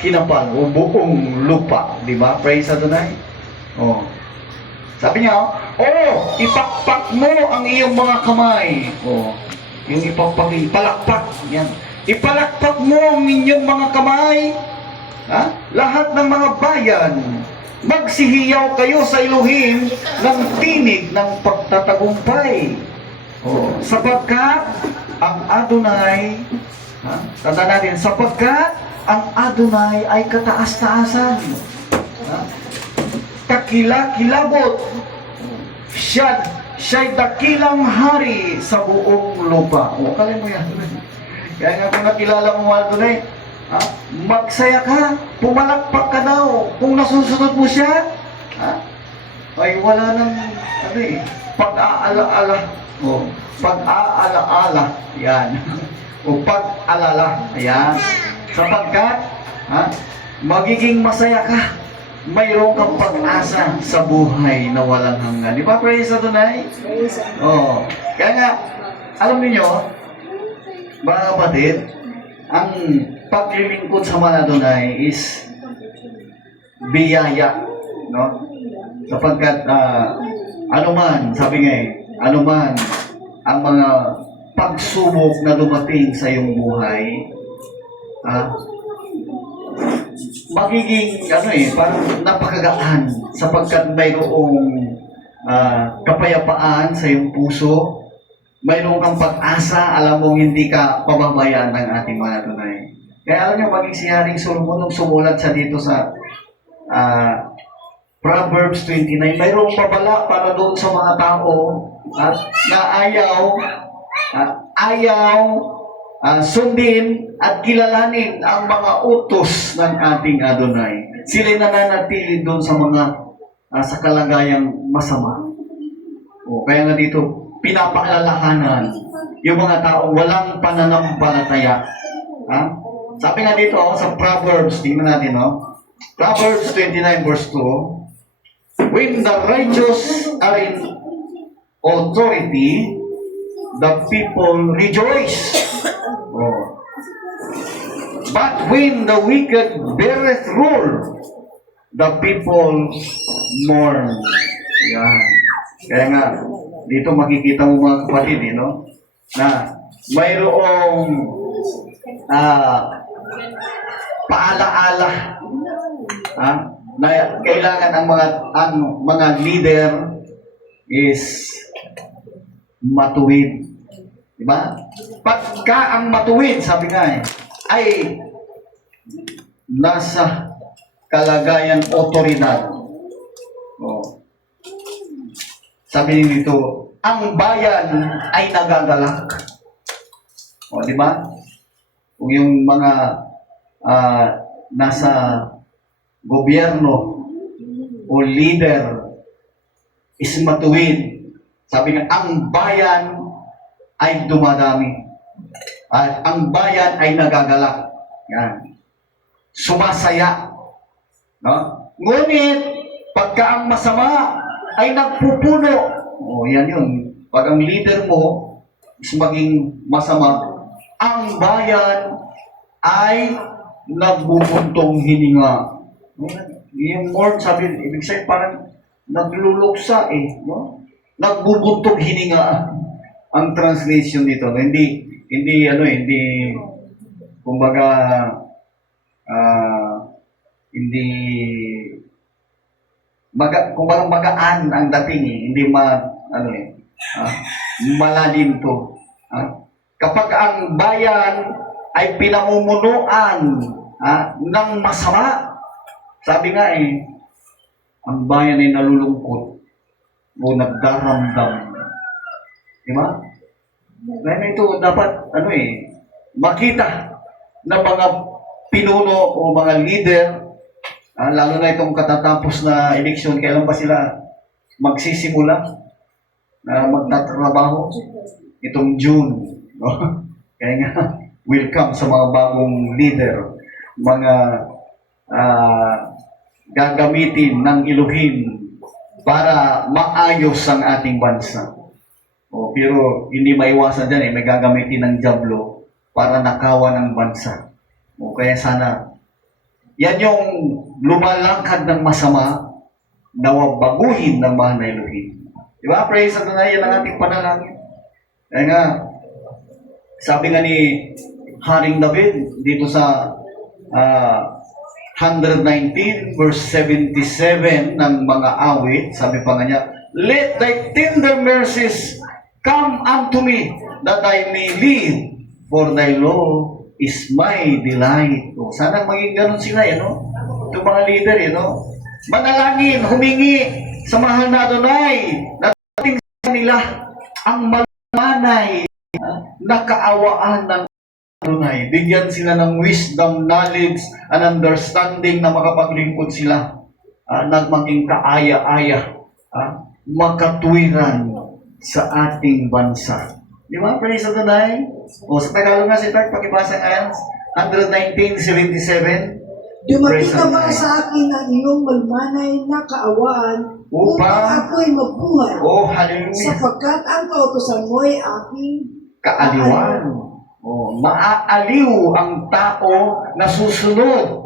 kinapal o buong lupa, di ba? Praise Adonai. Oh. Sabi niya, ipakpak mo ang iyong mga kamay. Oh. Yung ipalakpak, yan. Ipalakpak mo ang inyong mga kamay. Lahat ng mga bayan, magsihiyaw kayo sa Elohim ng tinig ng pagtatagumpay. Sapagkat ang Adonai, tanda natin, sapagkat ang Adonai ay kataas-taasan. Kakila-kilabot. Siya'y dakilang hari sa buong lupa. Kalay mo yan. Kaya nga kung nakilala mo Adonai, magsaya ka, pumalakpak ka daw. Kung nasusunod mo siya, ay wala nang pag-aalaala. Pag-aalaala. Yan. O pag-alala. Yan. Sapagkat, magiging masaya ka. Mayroon kang pag-asa sa buhay na walang hanggan. Di ba, praise Adonai? Kaya nga, alam niyo, mga kapatid, ang paglilingkod sa mga Adonai is biyaya, no? Sapagkat anuman, sabi nga anuman ang mga pagsubok na dumating sa iyong buhay, magiging parang napakagaan sapagkat mayroong kapayapaan sa iyong puso, mayroong kang pag-asa, alam mong hindi ka pababayaan ng ating mga Adonai. Kaya alam niyo, maging si Haring Solomon nung sumulat siya dito sa Proverbs 29, mayroong babala para doon sa mga tao na ayaw sundin at kilalanin ang mga utos ng ating Adonai. Sila'y nananatili doon sa mga sa kalagayang masama. Kaya nga dito, pinapaalalahanan yung mga taong walang pananampalataya. Sabi nga dito sa Proverbs, tingnan natin, Proverbs 29 verse 2, when the righteous are in authority, the people rejoice. But when the wicked beareth rule, the people mourn. Yan. Kaya nga, dito makikita mo mga kapatid, na mayroong paalaala na kailangan ang mga leader is matuwid. Diba? Pagka ang matuwid, sabi nga ay nasa kalagayan otoridad. Sabi nito, ang bayan ay nagagalak. Diba? Kung yung mga nasa gobyerno o leader is matuwid, sabi nga, ang bayan ay dumadami. At ang bayan ay nagagalak. Yan. Sumasaya. Ngunit, pagka ang masama ay nagpupuno. Yan yun. Pag ang leader mo is maging masama, ang bayan ay nagbubuntong hininga. Yung word, sabi, ibig sabihin parang nagluluksa Nagbubuntong hininga ang translation nito. Hindi kumbaga hindi kumbaga magaan ang dating hindi malalim to. Kapag ang bayan ay pinamumunuan ng masama, sabi nga ang bayan ay nalulungkot o nagdaramdam. Diba? Dahil ito dapat makita ng mga pinuno o mga leader, lalo na itong katatapos na eleksyon, kailan pa sila magsisimula na magtatrabaho? Itong June. Kaya nga, welcome sa mga bagong leader, mga gagamitin ng Elohim para maayos ang ating bansa. Pero hindi maiwasan dyan may gagamitin ng dyablo para nakawan ng bansa. Kaya sana Yan yung lumalakad ng masama, nawa baguhin ng mahal na Elohim. Di ba? Praise sa Adonai, yan ang ating panalangin. Kaya nga, sabi nga ni Haring David dito sa 119 verse 77 ng mga awit, sabi pa nga niya, "Let thy tender mercies come unto me, that I may live, for thy law is my delight." O, sana maging ganun sila, itong mga leader, manalangin, humingi sa mahal na Adonai, na dating sa nila ang malumanay na kaawaan ng Adonai. Bigyan sila ng wisdom, knowledge, and understanding na makapaglingkod sila na maging kaaya-aya, makatwiran sa ating bansa. Di ba? Praise Adonai. O, sa Tagalog nga si Tart, pakibasa nga 119:77. Dumating na ba sa akin ang iyong malmanay na kaawaan upang ako'y mabuhay? Oh, hallelujah. Sapagkat ang kautusan mo'y aking kaaliwan. Maaaliw ang tao na susunod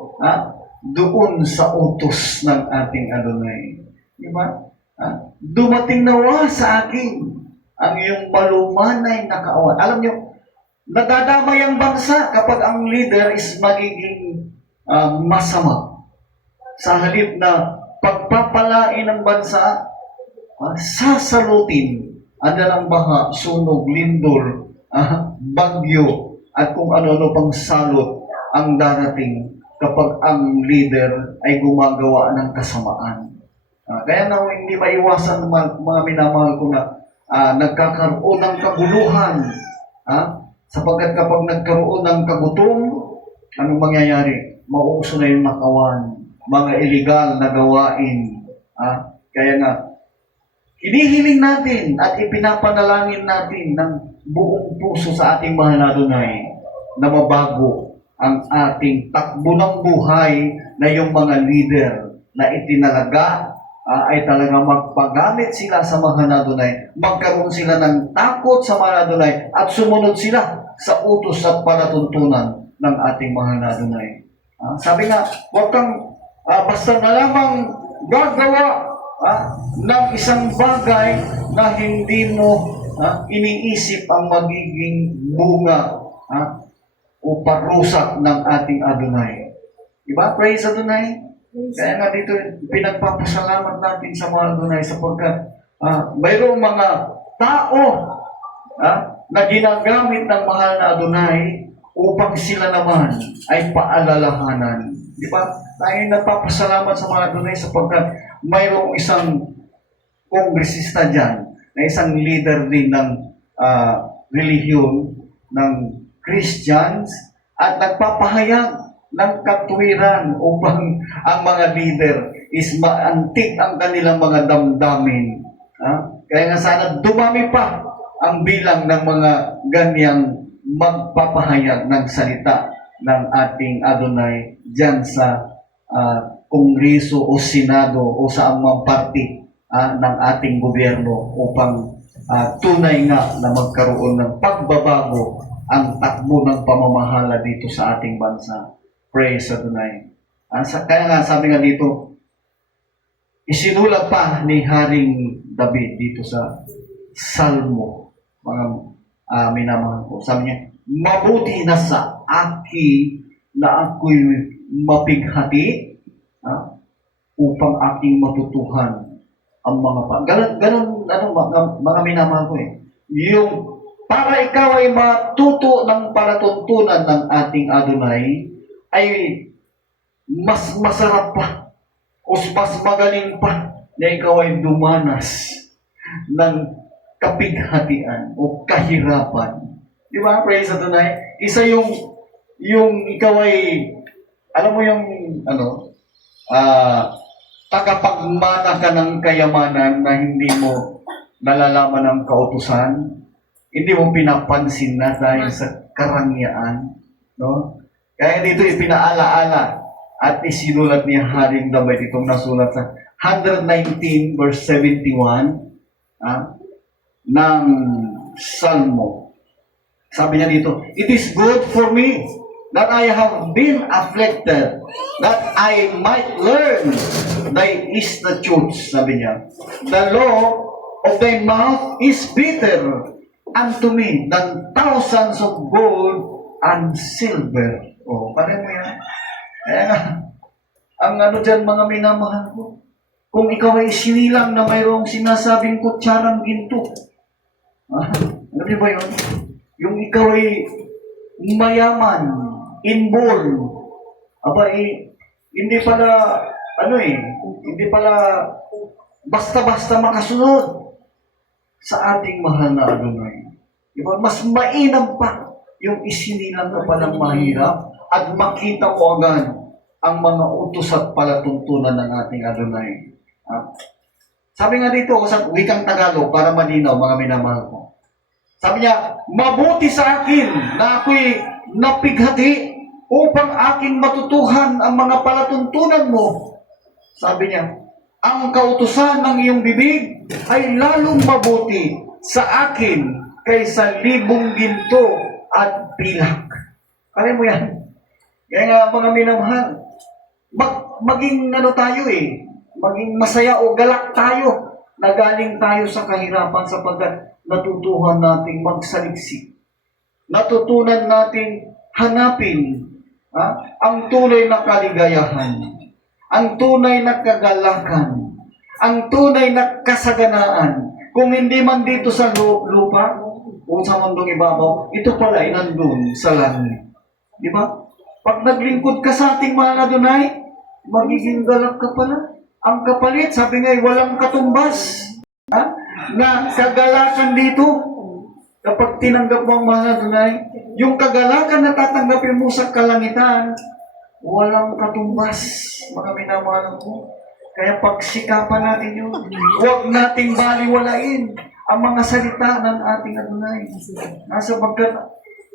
doon sa utos ng ating Adonai. Di ba? Dumating nawa sa akin ang iyong malumanay na kaawaan. Alam niyo, nadadamay ang bansa kapag ang leader is magiging masama. Sa halip na pagpapalain ng bansa, sasalutin, ng baha, sunog, lindol, bagyo, at kung ano-ano pang salot ang darating kapag ang leader ay gumagawa ng kasamaan. Kaya na hindi maiwasan mga minamahal ko na nagkakaroon ng kaguluhan. Sapagkat kapag nagkaroon ng kagutom, anong mangyayari? Mauuso na yung nakawan, mga illegal na gawain. Kaya nga, hinihiling natin at ipinapanalangin natin ng buong puso sa ating mahal na Adonai na mabago ang ating takbo ng buhay na yung mga leader na itinalaga ay talaga magpagamit sila sa mahal na Adonai, magkaroon sila ng takot sa mahal na Adonai at sumunod sila sa utos at palatuntunan ng ating mahal na Adonai. Sabi nga, huwag kang basta na lamang gagawa ng isang bagay na hindi mo iniisip ang magiging bunga o parusak ng ating Adonai. Diba? Praise Adonai. Kaya nga dito, pinagpapasalamat natin sa mga Adonai sapagkat mayroong mga tao na ginagamit ng mahal na Adonai upang sila naman ay paalalahanan. Di ba? Tayo nagpapasalamat sa mga Adonai sapagkat mayroong isang kongresista dyan na isang leader din ng relihiyon ng Christians at nagpapahayag ng katwiran upang ang mga leader is maantig ang kanilang mga damdamin. Kaya nga sana dumami pa ang bilang ng mga ganyang magpapahayag ng salita ng ating Adonai dyan sa Kongreso o Senado o sa amang party ng ating gobyerno upang tunay nga na magkaroon ng pagbabago ang takbo ng pamamahala dito sa ating bansa. Praise Adonai. Kaya nga sabi nga dito, isinulat pa ni Haring David dito sa Salmo, mga minamahal ko. Sabi niya, mabuti na sa aki na ako'y mapighati upang aking matutuhan ang mga ganun, mga minamahal ko yung para ikaw ay matuto ng palatuntunan ng ating Adonai, ay mas masarap pa o mas magaling pa na ikaw ay dumanas ng kapighatian o kahirapan. Di ba? Praise Adonai. Isa yung ikaw ay, alam mo yung, tagapagmana ka ng kayamanan na hindi mo nalalaman ang kautusan, hindi mo pinapansin na dahil sa karangyaan, no? Kaya dito ipinaalaala at isinulat ni Haring David itong nasulat sa 119 verse 71 ng Salmo. Sabi niya dito, it is good for me that I have been afflicted, that I might learn thy statutes, sabi niya. The law of thy mouth is bitter unto me than thousands of gold and silver. O, paano mo yan? Kaya nga, ang ano dyan mga minamahal ko, kung ikaw ay sinilang na mayroong sinasabing kutsarang ginto, ano niyo ba yun? Yung ikaw ay mayaman, inborn, hindi pala, hindi pala basta-basta makasunod sa ating mahal na Adonai. Diba? Mas mainam pa yung isinilang na palang mahirap at makita mo agad ang mga utos at palatuntunan ng ating Adonai. Sabi nga dito, sa wikang Tagalog, para malinaw, mga minamahal ko. Sabi niya, mabuti sa akin na ako'y napighati upang aking matutuhan ang mga palatuntunan mo. Sabi niya, ang kautusan ng iyong bibig ay lalong mabuti sa akin kaysa libong ginto at pilak. Alam mo yan? Kaya nga mga minamahal, maging maging masaya o galak tayo na galing tayo sa kahirapan sapagkat natutuhan nating magsaliksik. Natutunan nating hanapin ang tunay na kaligayahan, ang tunay na kagalakan, ang tunay na kasaganaan. Kung hindi man dito sa lupa o sa mundong ibabaw, ito pala ay nandun sa langit. Di ba? Pag naglingkod ka sa ating mahal Adonai, magiging galak ka pala. Ang kapalit, sabi nga, walang katumbas. Na kagalakan dito, kapag tinanggap mo ang mahal Adonai, yung kagalakan na tatanggapin mo sa kalangitan, walang katumbas, mga minamahal ko. Kaya pagsikapan natin yun, huwag nating baliwalain ang mga salita ng ating Adonai. Nasa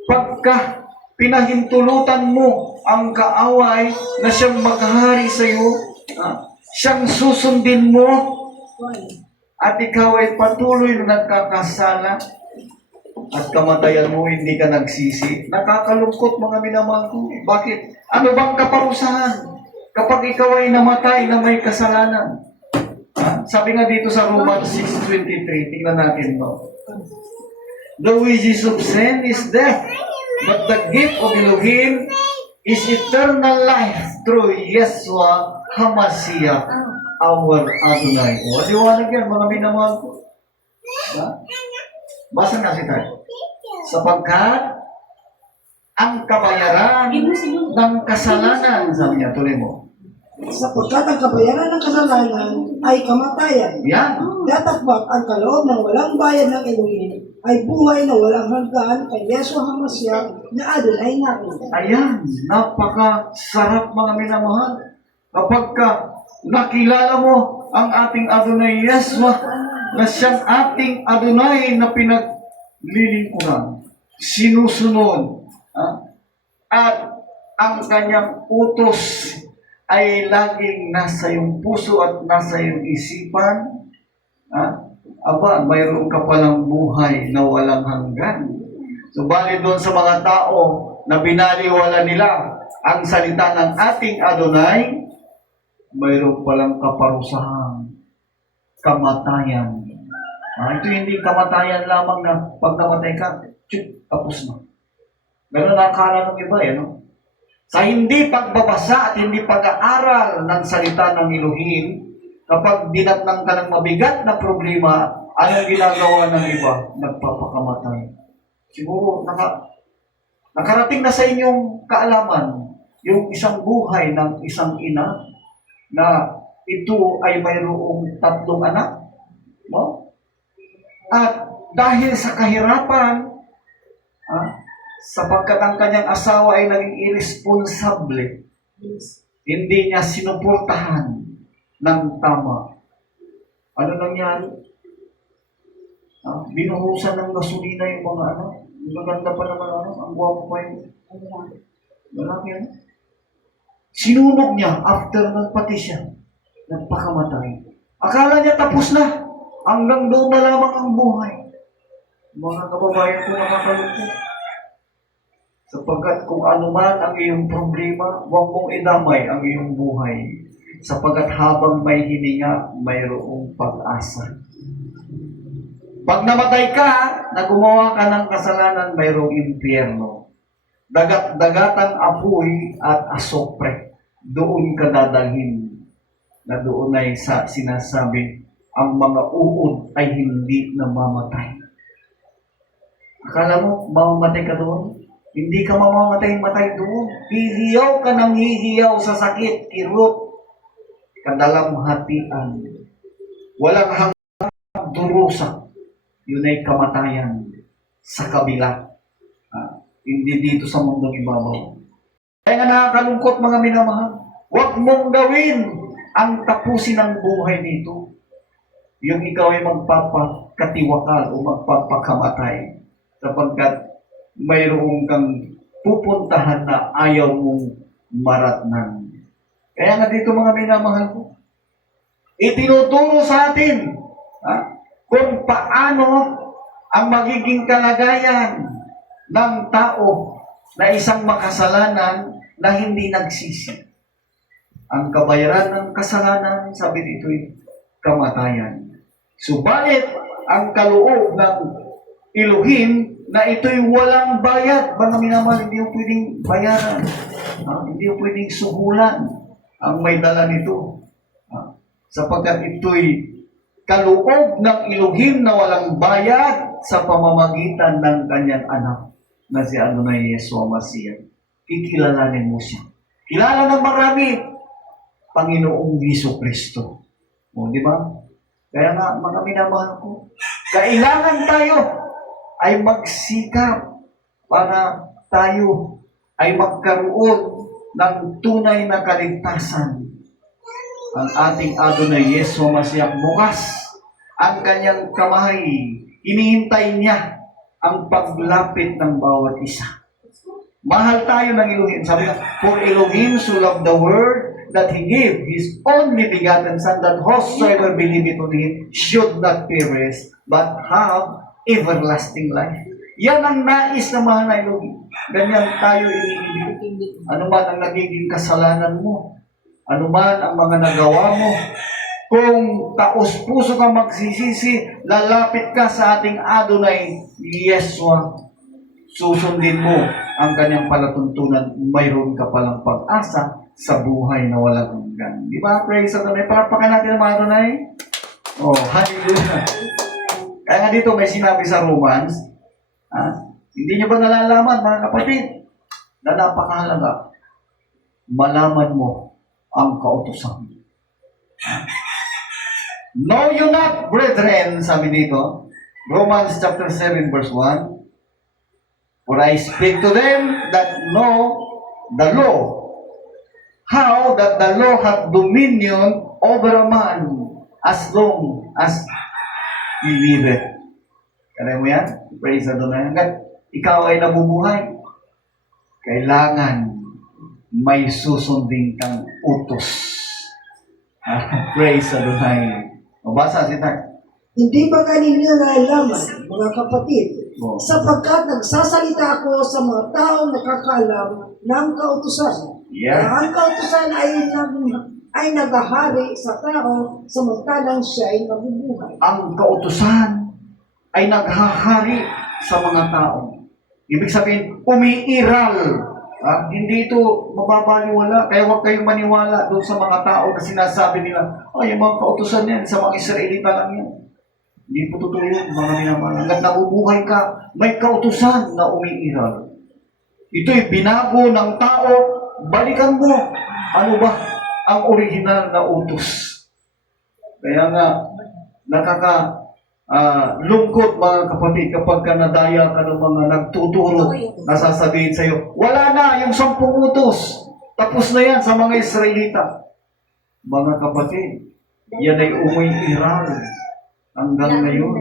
pagka pinahintulutan mo ang kaaway na siyang maghari sa iyo, siyang susundin mo, at ikaw ay patuloy na nagkakasala at kamatayan mo, hindi ka nagsisi. Nakakalungkot mga minamahal ko. Bakit? Ano bang kaparusahan kapag ikaw ay namatay na may kasalanan? Sabi nga dito sa Romans 6:23, tingnan natin mo. The wages of sin is death, but the gift of Elohim is eternal life through Yeshua HaMashiach, our Adonai. O, liwanag yan, mga minamahal ko. Basa nga si tayo. Sapagkat ang kabayaran ng kasalanan, sabi niya, tuloy mo. Sapagkat ang kabayaran ng kasalanan ay kamatayan. Yan. Tatakbak ang kaloob ng walang bayad ng Elohim ay buhay na walang hanggan kay Yeshua HaMashiach na Adonai natin. Ayan, napakasarap mga minamahal. Kapag ka nakilala mo ang ating Adonai Yeshua, na siyang ating Adonai na pinaglilingkuran, sinusunod, at ang kanyang utos ay laging nasa iyong puso at nasa iyong isipan, mayroon ka palang buhay na walang hanggan. Subalit doon sa mga tao na binaliwala nila ang salita ng ating Adonai, mayroon palang kaparusahan, kamatayan. Ito hindi kamatayan lamang na pag namatay ka, tapos na. Ganun ang akala ng iba, no? Sa hindi pagbabasa at hindi pag-aaral ng salita ng Elohim, kapag dinatnang ka ng mabigat na problema, anong ginagawa ng iba? Nagpapakamatay. Siguro, nakarating na sa inyong kaalaman yung isang buhay ng isang ina na ito ay mayroong 3 anak. No? At dahil sa kahirapan, sapagkat ang kanyang asawa ay naging irresponsable, hindi niya sinuportahan ng tama. Ano nangyari? Binuhusan ng gasolina yung mga maganda pa naman ang guwapo pa yun. Malaki yan. Sinunog niya after nagpati siya. Nagpakamatay. Akala niya tapos na. Hanggang doon na lamang ang buhay. Mga kababayan ko nakakalungkot. Sapagkat kung ano man ang iyong problema, huwag mong idamay ang iyong buhay. Sapagkat habang may hininga, mayroong pag-asa. Pag namatay ka, na gumawa ka ng kasalanan, mayroong impyerno. Dagat-dagatang apoy at asopre. Doon ka dadalhin. Na doon ay sinasabi, ang mga uod ay hindi namamatay. Akala mo, mamamatay ka doon? Hindi ka mamamatay-matay doon. Hihiyaw ka ng hihiyaw sa sakit, kirot, kadalamhatian. Walang hanggang durusa. Yun ay kamatayan sa kabila. Hindi dito sa mundong ibabaw. Kaya nga nakakalungkot mga minamahal. Huwag mong gawin ang tapusin ng buhay dito. Yung ikaw ay magpapakatiwakal o magpapakamatay. Sapagkat mayroong kang pupuntahan na ayaw mong maratnan. Kaya nga dito mga minamahal ko, itinuturo sa atin kung paano ang magiging kalagayan ng tao na isang makasalanan na hindi nagsisi. Ang kabayaran ng kasalanan, sabi dito'y kamatayan. Subalit, ang kaloob ng Elohim na ito'y walang bayad. Mga minamahal, hindi yung pwedeng bayaran. Hindi yung pwedeng suhulan ang may dala nito. Sapagkat ito'y kaloob ng Elohim na walang bayad sa pamamagitan ng kanyang anak na si Adonai Yeshua Mashiach. Kikilalanin mo siya. Kilala ng marami, Panginoong Jesucristo. O, di ba? Kaya nga, mga minamahal ko, kailangan tayo ay magsikap para tayo ay magkaroon ng tunay na kaligtasan. Ang ating Adonai Yeshua Mashiach bukas ang kanyang kamay. Hinihintay niya ang paglapit ng bawat isa. Mahal tayo ng Elohim. Sabi nga, for Elohim so loved the world that He gave His only begotten Son, that whosoever believeth on Him should not perish, but have everlasting life. Yan ang nais na mahal na Elohim. Ganyan tayo iniibig. Ano man ang nagiging kasalanan mo, ano man ang mga nagawa mo, kung taos-puso kang magsisisi, lalapit ka sa ating Adonai Yeshua, susundin mo ang kanyang palatuntunan, mayroon ka palang pag-asa sa buhay na walang hanggan. Di ba? Praise Adonai. Parapakan natin ang mga Adonai. Oh, hallelujah. Kaya nga dito may sinabi sa Romans, hindi nyo ba nalalaman, mga kapatid, na napakahalaga, malaman mo ang kautusan. Know you not, brethren, sabi dito, Romans chapter 7, verse 1, for I speak to them that know the law, how that the law hath dominion over a man as long as he liveth. Kaya mo yan? Praise Adonai. Hanggat ikaw ay nabubuhay, kailangan may susundin kang utos. Praise Adonai. Mabasa si Tak. Hindi ba ninyo nalalaman, mga kapatid, sapagkat nagsasalita ako sa mga taong nakakaalam ng kautusan. Yeah. Na ang kautusan ay naghahari sa tao samantalang siya ay mabubuhay. Ang kautusan ay naghahari sa mga tao. Ibig sabihin, umiiral. Hindi ito mababaliwala. Kaya huwag kayong maniwala doon sa mga tao na sinasabi nila, yung mga kautusan yan, sa mga Israelita lang yan. Hindi po totoo yun, mga minamahal. Hanggang nabubuhay ka, may kautusan na umiiral. Ito'y binago ng tao, balikan mo. Ano ba ang original na utos? Kaya nga, lungkot mga kapatid kapag ka nadaya ka ng mga nagtuturo, nasasabihin sa'yo, wala na yung 10 utos. Tapos na yan sa mga Israelita. Mga kapatid, yan ay umiiral hanggang ngayon.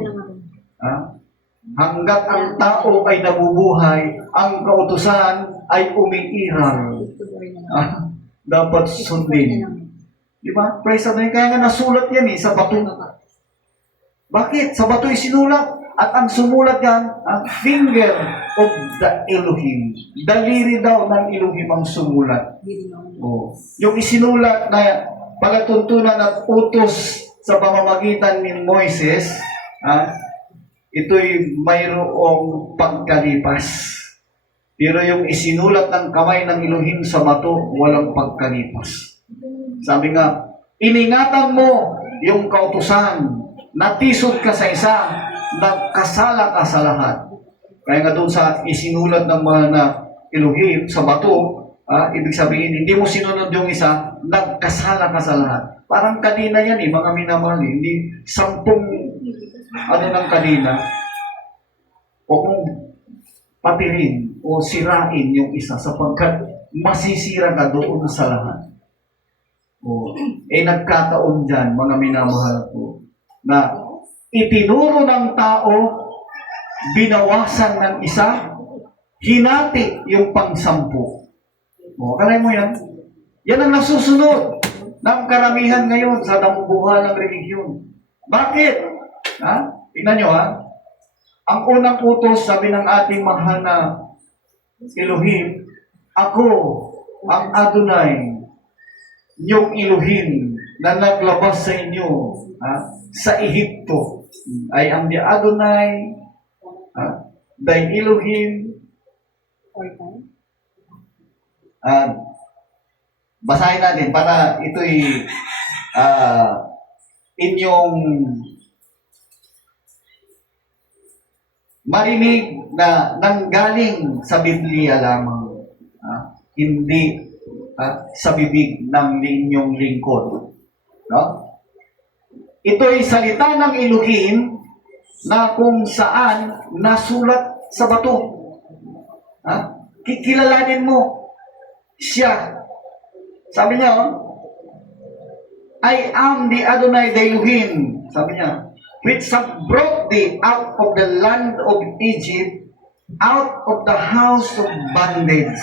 Hanggat ang tao ay nabubuhay, ang kautusan ay umiiral. Dapat sundin. Di ba? Praise the Lord. Kaya nga nasulat yan sa bato. Bakit? Sa bato'y sinulat. At ang sumulat yan, ang finger of the Elohim. Daliri daw ng Elohim ang sumulat. Oh. Yung isinulat na palatuntunan at utos sa pamamagitan ni Moises, ito'y mayroong pagkalipas. Pero yung isinulat ng kamay ng Elohim sa bato, walang pagkalipas. Sabi nga, iningatan mo yung kautusan, natisod ka sa isa, nagkasala ka sa lahat. Kaya nga doon sa isinulat ng mga na Elohim sa bato, ibig sabihin, hindi mo sinunod yung isa, nagkasala ka sa lahat. Parang kadina yan mga minamahal. Hindi 10 ng kadina. O kung patirin o sirain yung isa sapagkat masisira ka doon sa lahat. Nagkataon dyan, mga minamahal ko, na itinuro ng tao, binawasan ng isa, hinati yung pang-10. Kanay mo yan? Yan ang nasusunod ng karamihan ngayon sa dambuhan ng relihiyon. Bakit? Tingnan nyo Ang unang utos, sabi ng ating mahal na Elohim, ako ang Adonai, yung Elohim na naglabas sa inyo sa Ehipto. I am the Adonai, thy Elohim. Basahin natin para ito'y inyong marinig na nanggaling sa Biblia lamang, hindi sa bibig ng inyong lingkod. No? Ito'y salita ng Elohim na kung saan nasulat sa bato. Kikilalanin mo siya. Sabi niya, I am the Adonai, the Elohim. Sabi niya, which have brought thee out of the land of Egypt, out of the house of bondage.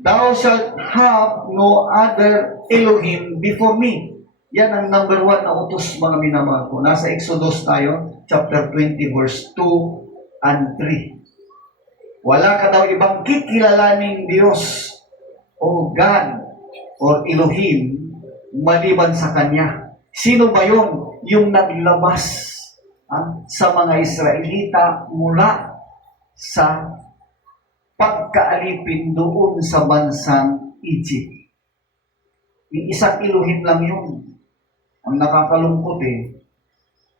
Thou shalt have no other Elohim before me. Yan ang number 1 na utos, mga minamahal ko. Nasa Exodus tayo, chapter 20, verse 2 and 3. Wala ka daw ibang kikilalaning Diyos o God or Elohim maliban sa Kanya. Sino ba yun? Yung naglabas sa mga Israelita mula sa pagkaalipin doon sa bansang Egypt. Isang Elohim lang yun. Ang nakakalungkot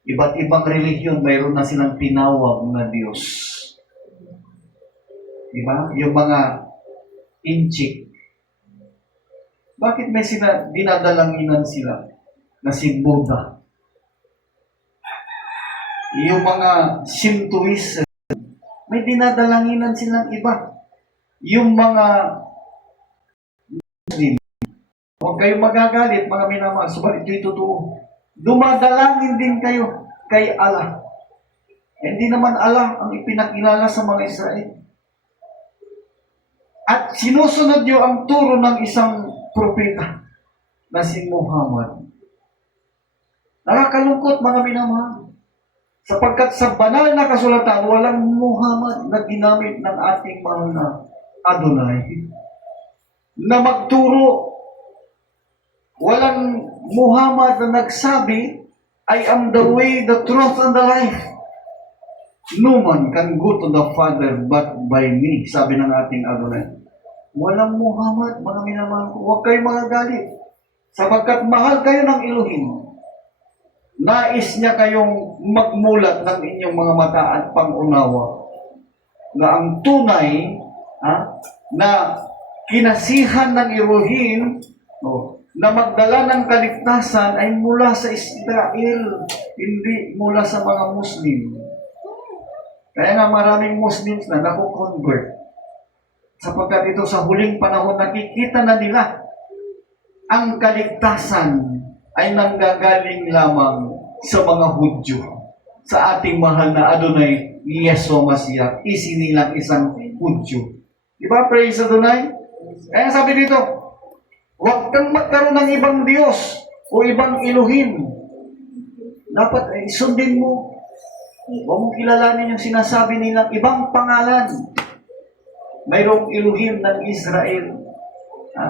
iba't ibang relihiyon, mayroon na silang tinawag na Diyos. Diba? Yung mga inchik. Bakit may dinadalanginan sila na si Buddha? Yung mga Shintoist, may dinadalanginan silang iba. Yung mga Muslim, huwag kayong magagalit, mga minamahal, subalit ito'y totoo. Dumadalangin din kayo kay Allah. Hindi naman Allah ang ipinakilala sa mga Israel. At sinusunod nyo ang turo ng isang propeta na si Muhammad. Nakakalungkot, mga minamahal. Sapagkat sa banal na kasulatan, walang Muhammad na ginamit ng ating mahal na Adonai na magturo. Walang Muhammad na nagsabi, I am the way, the truth, and the life. No man can go to the Father but by me, sabi ng ating Adonai. Walang Muhammad, mga minamahal ko. Huwag kayong mga galit. Sapagkat mahal kayo ng Elohim. Nais niya kayong magmulat ng inyong mga mata at pangunawa na ang tunay na kinasihan ng Elohim na magdala ng kaligtasan ay mula sa Israel, hindi mula sa mga Muslim. Kaya nga maraming Muslims na nakukonvert. Sapagkat ito sa huling panahon nakikita na nila ang kaligtasan ay nanggagaling lamang sa mga Hudyo, sa ating mahal na Adonai, Yeshua Mashiach, isinilang isang Hudyo. Diba? Praise Adonai? Kaya sabi dito, huwag kang magkaroon ng ibang Diyos o ibang Elohim. Dapat sundin mo Huwag mong kilalanin yung sinasabi nilang ibang pangalan. Mayroong Elohim ng Israel. Ha?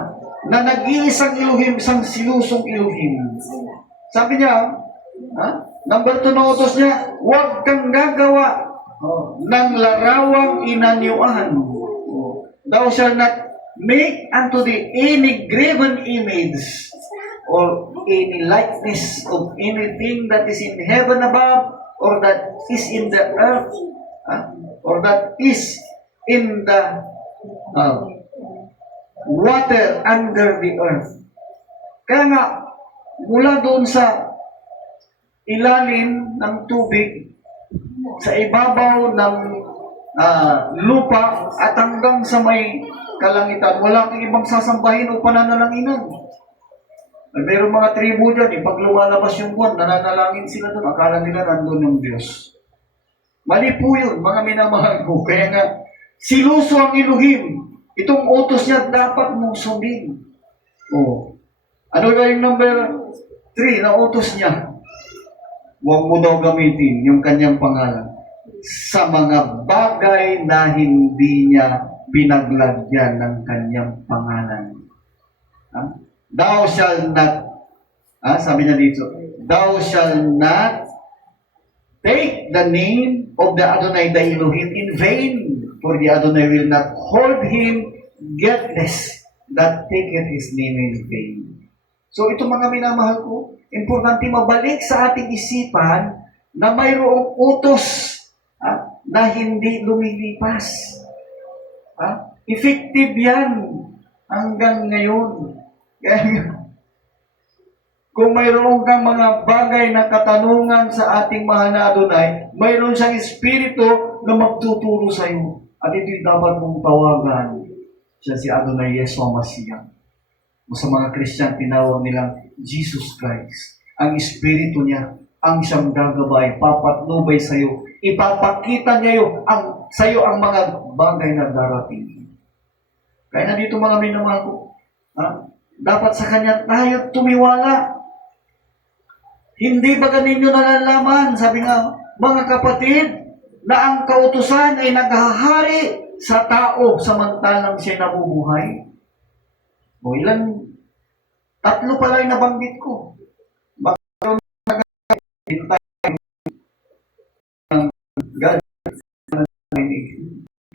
Na nag-iisang Elohim, isang silusong Elohim. Sabi niya, ha? Number 2 na utos niya, huwag kang gagawa ng larawang inanyuan. Thou shalt not make unto thee any graven image or any likeness of anything that is in heaven above or that is in the earth or that is in the water under the earth. Kaya nga, mula doon sa ilalim ng tubig, sa ibabaw ng lupa at hanggang sa may kalangitan, wala kang ibang sasambahin o pananalanginan. Mayroong mga tribu dyan, pag lumalabas yung buwan, nananalangin sila doon, akala nila nandun yung Diyos. Mali po yun, mga minamahal ko. Kaya nga, siluso ang Elohim. Itong utos niya dapat mong sundin. Ano ba yung number 3 na utos niya? Huwag mo daw gamitin yung kanyang pangalan sa mga bagay na hindi niya binaglagyan ng kanyang pangalan. Thou shall not, sabi niya dito, thou shall not take the name of the Adonai the Elohim in vain, for the Adonai will not hold him guiltless that taketh his name in vain. So ito mga minamahal ko, importante mabalik sa ating isipan na mayroong utos na hindi lumilipas. Effective yan hanggang ngayon. Kaya, kung mayroon kang mga bagay na katanungan sa ating mahal na Adonai, mayroon siyang espiritu na magtuturo sa iyo. At ito'y dapat mong tawagan. Siya si Adonai Yeshua Mashiach. O sa mga Christian, tinawag nilang Jesus Christ. Ang espiritu niya, ang siyang gagabay, papatnubay sa iyo. Ipapakita niya sa iyo ang mga bagay na darating. Kaya na dito mga minamahal ko, dapat sa Kanya tayo tumiwala. Hindi ba ninyo nalalaman, sabi nga, mga kapatid, na ang kautusan ay naghahari sa tao samantalang siya nabubuhay? O ilan? 3 pala yung nabanggit ko. Magkaroon na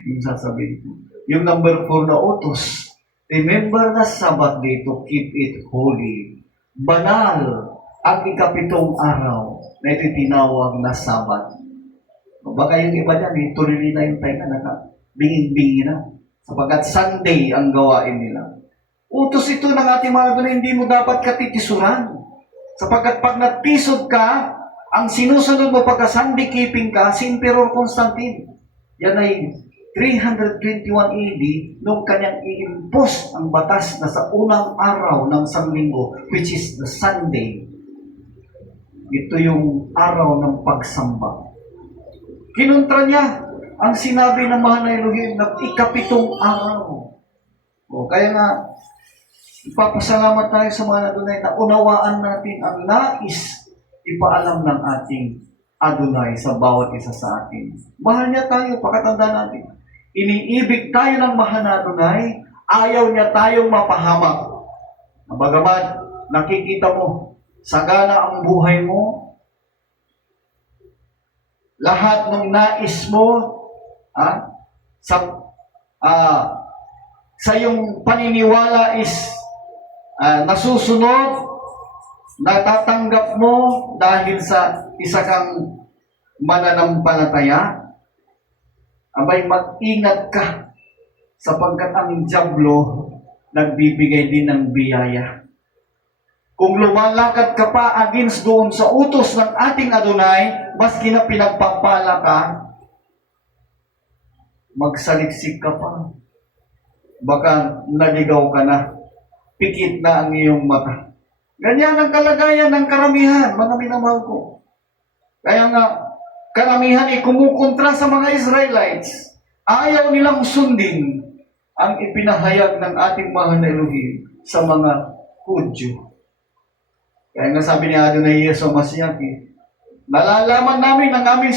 yung sasabihin ko. Yung number 4 na utos, remember the Sabbath day to keep it holy. Banal ang ikapitong araw na ito tinawag na Sabbath. Baka yung iba dyan, turili na yung tayo na bingin-bingi na. Sapagkat Sunday ang gawain nila. Utos ito ng ating mga doon, hindi mo dapat katitisuran. Sapagkat pag natisod ka, ang sinusunod mo pagka Sunday keeping ka, si Emperor Constantine. Yan ay 321 AD nung kanyang i-impose ang batas na sa unang araw ng Sanlinggo, which is the Sunday. Ito yung araw ng pagsamba. Kinontra niya ang sinabi ng mahal na Elohim na ikapitong araw. Kaya nga, ipapasalamat tayo sa mga Adonai na unawaan natin ang nais ipaalam ng ating Adonai sa bawat isa sa atin. Mahal niya tayo, pakatanda natin. Iniibig tayo ng mahal na Adonai, ayaw niya tayong mapahamak. Bagamat nakikita mo, sagana ang buhay mo, lahat ng nais mo, sa iyong paniniwala is nasusunod, natatanggap mo dahil sa isa kang mananampalataya, abay mag-ingat ka sapagkat ang dyablo nagbibigay din ng biyaya. Kung lumalakad ka pa against doon sa utos ng ating Adonai, maski na pinagpapala ka, magsaliksik ka pa. Baka naligaw ka na, pikit na ang iyong mata. Ganyan ang kalagayan ng karamihan, mga minamahal ko. Kaya nga, karamihan ay kumukontra sa mga Israelites. Ayaw nilang sundin ang ipinahayag ng ating mahal na Elohim sa mga Hudyo. Kaya nga sabi ni Adonai Yeshua Mashiach, Nalalaman namin ang aming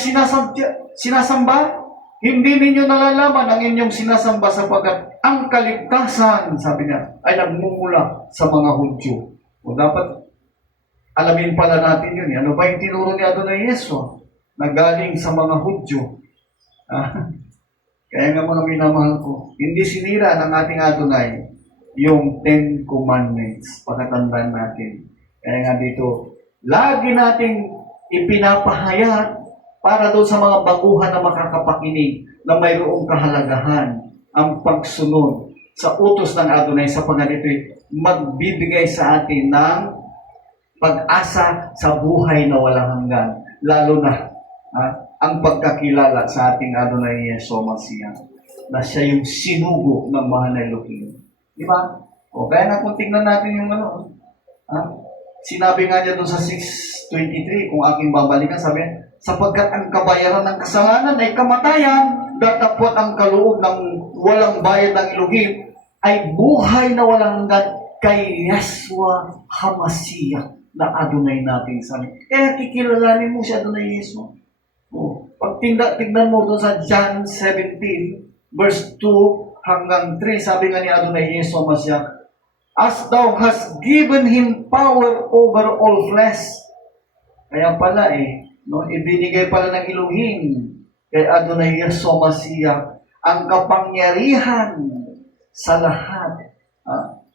sinasamba. Hindi ninyo nalalaman ang inyong sinasamba sapagkat ang kaligtasan, sabi niya, ay nagmumula sa mga Hudyo. O dapat alamin pala natin yun. Ano ba yung tinuro ni Adonai Yeso na galing sa mga Hudyo? Kaya nga mga minamahal ko, hindi sinira ng ating Adonai yung 10 Commandments. Pagkatandaan natin. Kaya nga dito, lagi nating ipinapahayag para doon sa mga baguhan na makakapakinig na mayroong kahalagahan ang pagsunod sa utos ng Adonai sapagkat ito'y magbibigay sa atin ng pag-asa sa buhay na walang hanggan. Lalo na ang pagkakilala sa ating Adonai Yeso Masiya na siya yung sinugo ng mahal na Elohim. Di ba? O kaya na kung tingnan natin yung sinabi nga niya doon sa 6:23, kung aking babalikan, sabi niya, sapagkat ang kabayaran ng kasalanan ay kamatayan, datapot ang kaloob ng walang bayad ng Elohim ay buhay na walang hanggan kay Yeshua HaMashiach na Adonai natin. Sabi. Kaya kikilalanin mo si Adonai Yeso. Pag tignan mo doon sa John 17, verse 2 hanggang 3, sabi nga ni Adonai Yeso HaMashiach, as thou hast given him power over all flesh. Kaya pala ibinigay pala ng Elohim kay Adonai Yeso Masiya ang kapangyarihan sa lahat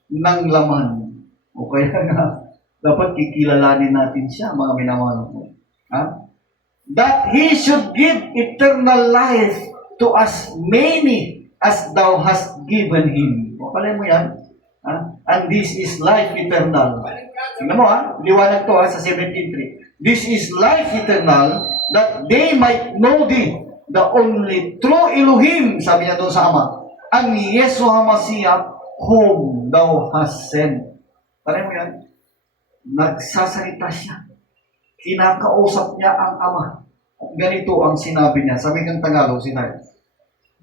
ng laman. O kaya nga, dapat kikilalanin natin siya, mga minamahal ko. That He should give eternal life to as many as thou hast given Him. O pala mo yan. And this is life eternal. Tingnan mo liwanag to sa 17:3. This is life eternal, that they might know thee, the only true Elohim, sabi niya doon sa Ama, ang Yeshua HaMashiach, whom thou hast sent. Tara mo yan? Nagsasalita siya. Kinakausap niya ang Ama. At ganito ang sinabi niya. Sabi ng Tagalog, sinabi,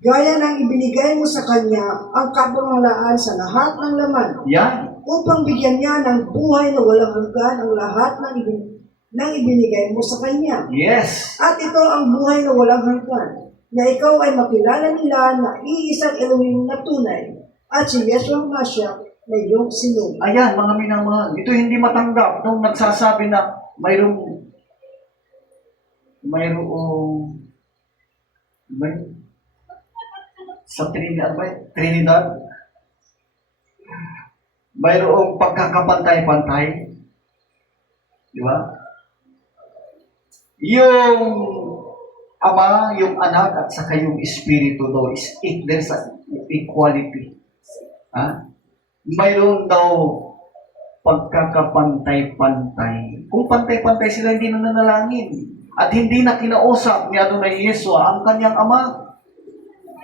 gaya ng ibinigay mo sa Kanya ang kapamahalaan sa lahat ng laman, upang bigyan niya ng buhay na walang hanggan ang lahat ng ibinigay mo sa Kanya. Yes. At ito ang buhay na walang hanggan, na ikaw ay makilala nila na iisang Elohim na tunay, at si Yeshua HaMashiach na iyong sinugo. Ayan, mga minamahal. Ito hindi matanggap nung nagsasabi na mayroong sa Trinidad, mayroong pagkakapantay-pantay. Di ba? Yung Ama, yung Anak, at saka yung Espiritu daw, there's equality. Mayroon daw pagkakapantay-pantay. Kung pantay-pantay sila, hindi na nanalangin. At hindi na kinausap ni Adonai Yeshua ang kanyang Ama.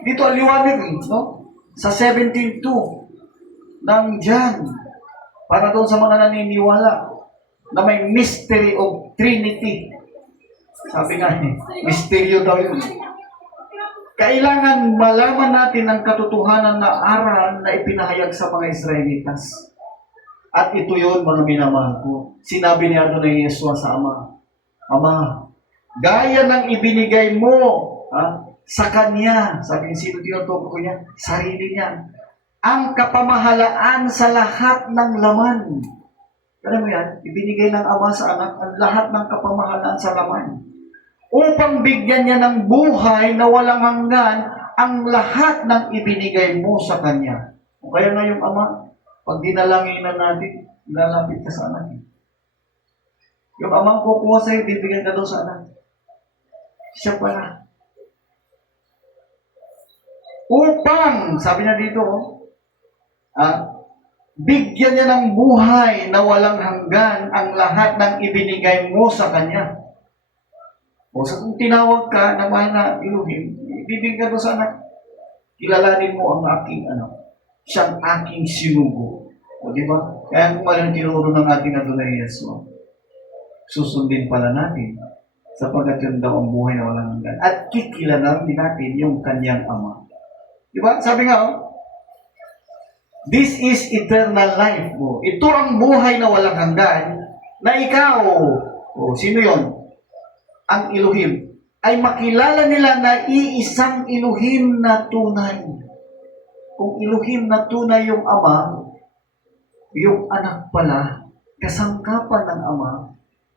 Dito aliwanag, no? Sa 17:2 ng John, para doon sa mga naniniwala na may mystery of Trinity. Sabi nga, misteryo daw yun. Kailangan malaman natin ang katotohanan na aral na ipinahayag sa mga Israelitas. At ito yun, mga minamahal ko. Sinabi ni Adonai Yeshua sa Ama, Ama, gaya ng ibinigay mo sa Kanya, sabi niya, sino tinutukoy ko niya? Sarili niya. Ang kapamahalaan sa lahat ng laman. Alam mo yan? Ibinigay ng Ama sa Anak ang lahat ng kapamahalaan sa laman. Upang bigyan niya ng buhay na walang hanggan ang lahat ng ibinigay mo sa Kanya. O kaya nga yung Ama, pag dinalanginan natin, lalapit ka sa Anak. Yung Amang kukuha sa'yo, bibigyan ka doon sa Anak. Siya pala. Upang, sabi na dito, bigyan niya ng buhay na walang hanggan ang lahat ng ibinigay mo sa Kanya. O sa kung tinawag ka na mahal na Elohim, ibibigay ka doon sa Anak. Kilalanin mo ang aking siyang aking sinugo. O di ba? Kaya kung walang tinuro ng ating Adonai Yeshua, susundin pala natin sapagkat yun daw ang buhay na walang hanggan. At kikilalanin natin yung Kanyang Ama. Di ba? Sabi nga, this is eternal life mo. Ito ang buhay na walang hanggan na ikaw. Sino yon? ang Elohim, ay makilala nila na iisang Elohim na tunay. Kung Elohim na tunay yung Ama, yung anak pala, kasangkapan ng Ama,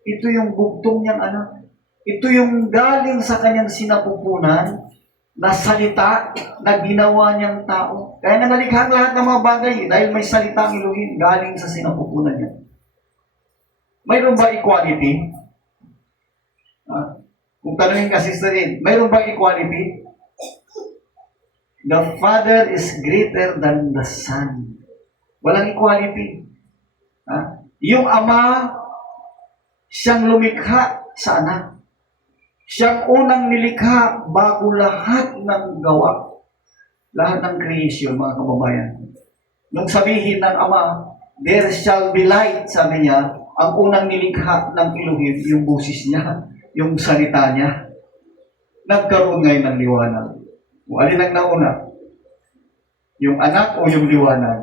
ito yung bugtong niyang anak. Ito yung galing sa kanyang sinapupunan na salita na ginawa niyang tao. Kaya nalikha ang lahat ng mga bagay dahil may salita ang Elohim galing sa sinapupunan niya. Mayroon ba equality? Kung tanungin ka, sister Lynn, mayroon ba equality? The Father is greater than the Son. Walang equality. Yung Ama, siyang lumikha sa anak. Siyang unang nilikha bago lahat ng gawa. Lahat ng creation, mga kababayan. Nung sabihin ng Ama, there shall be light, sabi niya, ang unang nilikha ng Elohim, yung boses niya, yung salita niya. Nagkaroon ngayon ng liwanag. Kung alin ang nauna? Yung anak o yung liwanag?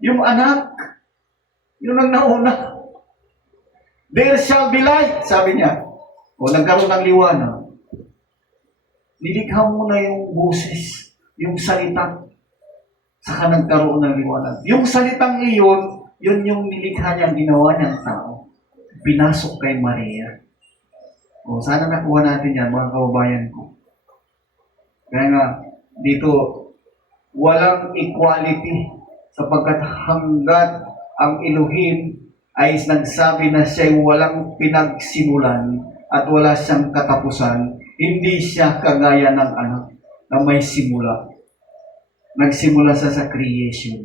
Yung anak. Yun ang nauna. There shall be light, sabi niya. O nagkaroon ng liwanag. Nilikha mo na yung boses, yung salita. Saka nagkaroon ng liwanag. Yung salitang iyon, yun yung nilikha niya, ginawa niyang tao. Pinasok kay Maria. O sana nakuha natin yan, mga kababayan ko. Kaya nga, dito, walang equality sapagkat hanggat ang Elohim ay nagsabi na siya'y walang pinagsimulan at wala siyang katapusan, hindi siya kagaya ng anak na may simula. Nagsimula siya sa creation.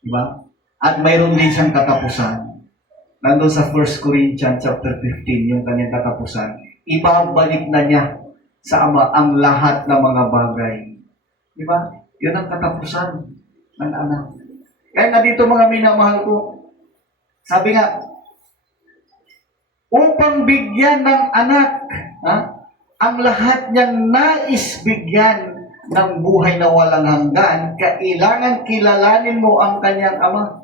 Diba? At mayroon din siyang katapusan. Nandun sa 1 Corinthians chapter 15, yung kanyang katapusan. Ibabalik na niya sa Ama ang lahat ng mga bagay. Diba? Yun ang katapusan ng anak. Kaya nga dito mga minamahal ko, sabi nga, upang bigyan ng anak, ang lahat niyang nais bigyan ng buhay na walang hanggan, kailangan kilalanin mo ang kanyang Ama.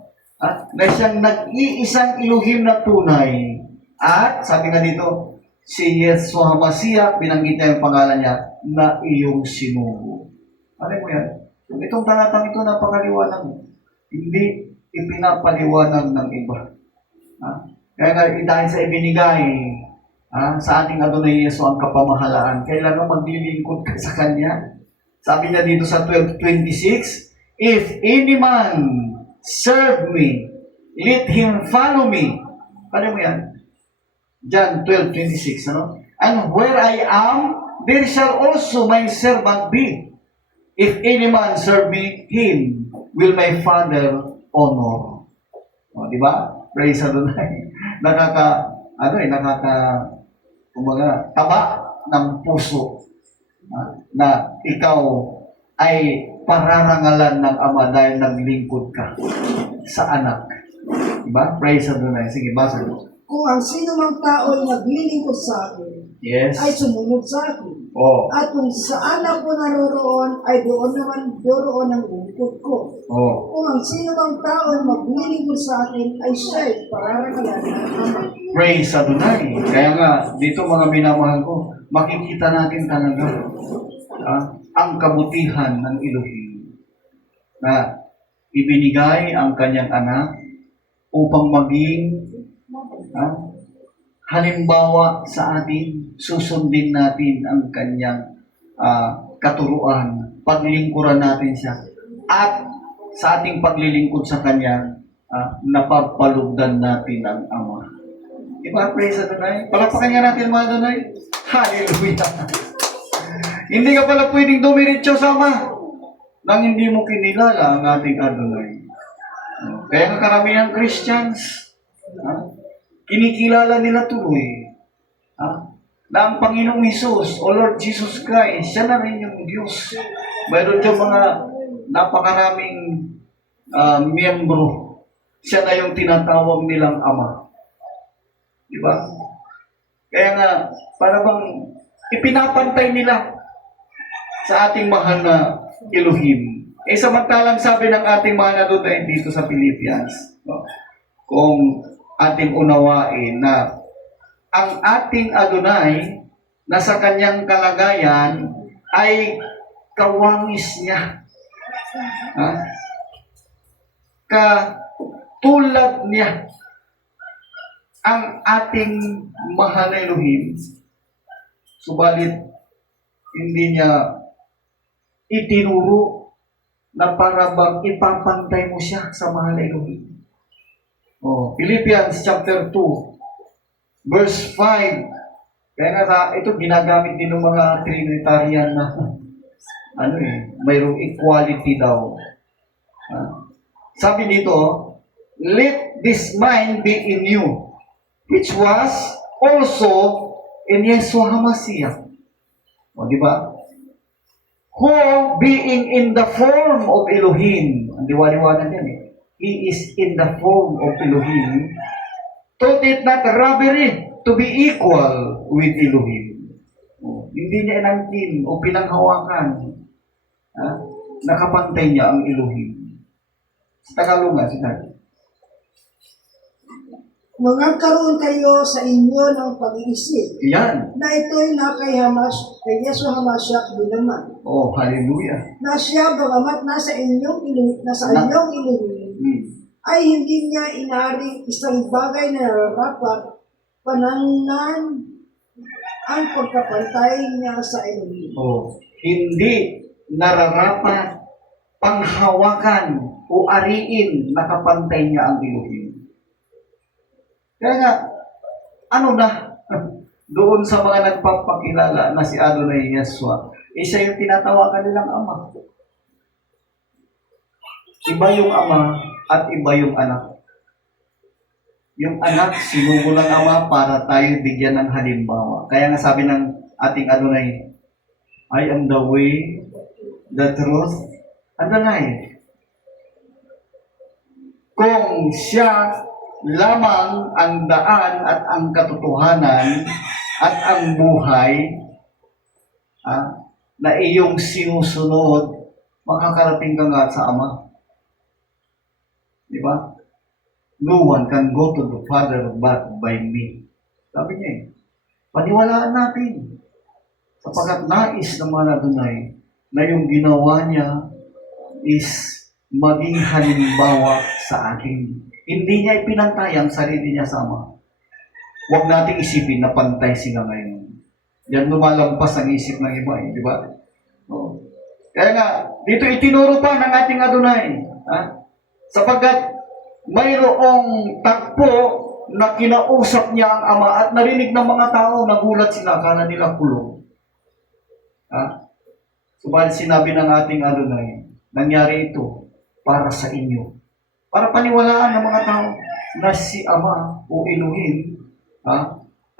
Na siyang nag-iisang Elohim na tunay. At, sabi nga dito, si Yeshua Mashiach, binanggit niya yung pangalan niya, na iyong sinugo. Ano mo yan? Itong talatang ito, napakaliwanag. Hindi ipinapaliwanag ng iba. Kaya nga, dahil sa ibinigay sa ating Adonai Yesu ang kapamahalaan, kailangan maglilingkod ka sa Kanya. Sabi niya dito sa 12:26, if any man serve me, let him follow me. Paano mo yan? John 12:26, ano? And where I am, there shall also my servant be. If any man serve me, him will my Father honor. O, di ba? Praise Adonai. Kumbaga, taba ng puso na ikaw ay pararangalan ng Ama dahil naglingkod ka sa anak. Diba? Praise Adonai. Sige, basa mo. Kung ang sino mang tao ay naglilingkod sa akin, yes, ay sumunod sa akin. Oh. At kung saan ako naroroon, ay doon ang lingkod ko. Oh. Kung ang sino mang tao ay maglilingkod sa akin, ay siya'y pararangalan ng Ama. Praise Adonai. Kaya nga, dito mga minamahal ko, makikita natin talaga ang kabutihan ng Elohim na ibinigay ang kanyang anak upang maging halimbawa sa atin, susundin natin ang kanyang katuruan, paglingkuran natin siya, at sa ating paglilingkod sa kanya, napapalugdan natin ang Ama. Diba? Praise Adonai. Palapakan nga natin mga Adonai. Hallelujah. Hindi ka pala pwedeng dumiretso sa Ama nang hindi mo kinilala ang ating Adonai. Kaya nga karamihan Christians, kinikilala nila tuloy na ang Panginoong Hesus o Lord Jesus Christ, siya na rin yung Diyos. Mayroon dyan mga napakaraming miyembro. Siya na yung tinatawag nilang Ama. Diba? Kaya nga, para bang ipinapantay nila sa ating mahal na Elohim. Samantalang sabi ng ating mahal na Adonai dito sa Philippians, kung ating unawain na ang ating Adonai na sa kanyang kalagayan ay kawangis niya. Ha? Katulad niya ang ating mahal na Elohim, subalit hindi niya itinuro na para bang ipapantay mo siya sa mahal na Elohim. Philippians chapter 2, verse 5. Kaya nga ito ginagamit din ng mga Trinitarian na mayroong equality daw. Sabi dito, let this mind be in you, which was also in Yeshua HaMashiach. Di ba? Who being in the form of Elohim, ang liwaliwanan yan He is in the form of Elohim, thought it not robbery to be equal with Elohim. Hindi niya inangkin o pinanghawakan. Nakapantay niya ang Elohim. Sa Tagalog sinabi. Magkaroon kayo sa inyo ng pag-iisip Yan. na ito'y kay Yeshua HaMashiach din naman. Hallelujah. Na siya, bagamat nasa inyong Elohim, ay hindi niya inaring isang bagay na nararapat panangnan ang pagkapantay niya sa Elohim. Hindi nararapat panghawakan o ariin nakapantay niya ang Elohim. Kaya nga, doon sa mga nagpapakilala na si Adonai Yeshua, siya yung tinatawagan nilang Ama. Iba yung Ama at iba yung Anak. Yung Anak, sinugo ng Ama para tayo bigyan ng halimbawa. Kaya nga sabi ng ating Adonai, I am the way, the truth, and the life. Kung siya lamang ang daan at ang katotohanan at ang buhay na iyong sinusunod, makakarating ka nga sa Ama. Di ba? No one can go to the Father but by me. Sabi niya paniwalaan natin. Sapagkat nais ng mga Adonai na yung ginawa niya is maging halimbawa sa akin. Hindi niya ipinantay ang sarili niya sa Ama. Huwag nating isipin na pantay sila ngayon. Yan lumalampas ang isip ng iba, di ba? Kaya nga, dito itinuro pa ng ating Adonai. Sapagkat mayroong tagpo na kinausap niya ang Ama at narinig ng mga tao, nagulat sila, akala nila kulong. Subalit sinabi ng ating Adonai, nangyari ito para sa inyo. Para paniwalaan ng mga tao na si Ama o Elohim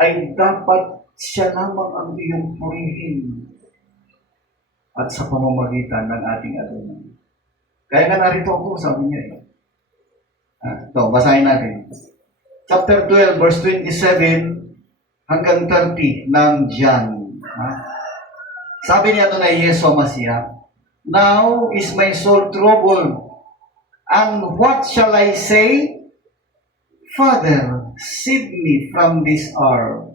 ay dapat siya lamang ang iyong purihin at sa pamamagitan ng ating Adonai. Kaya nga narito ako, sabi niya ito, basahin natin. Chapter 12, verse 27 hanggang 30 ng John. Sabi niya Adonai Yeshua HaMashiach, now is my soul troubled. And what shall I say? Father, save me from this hour.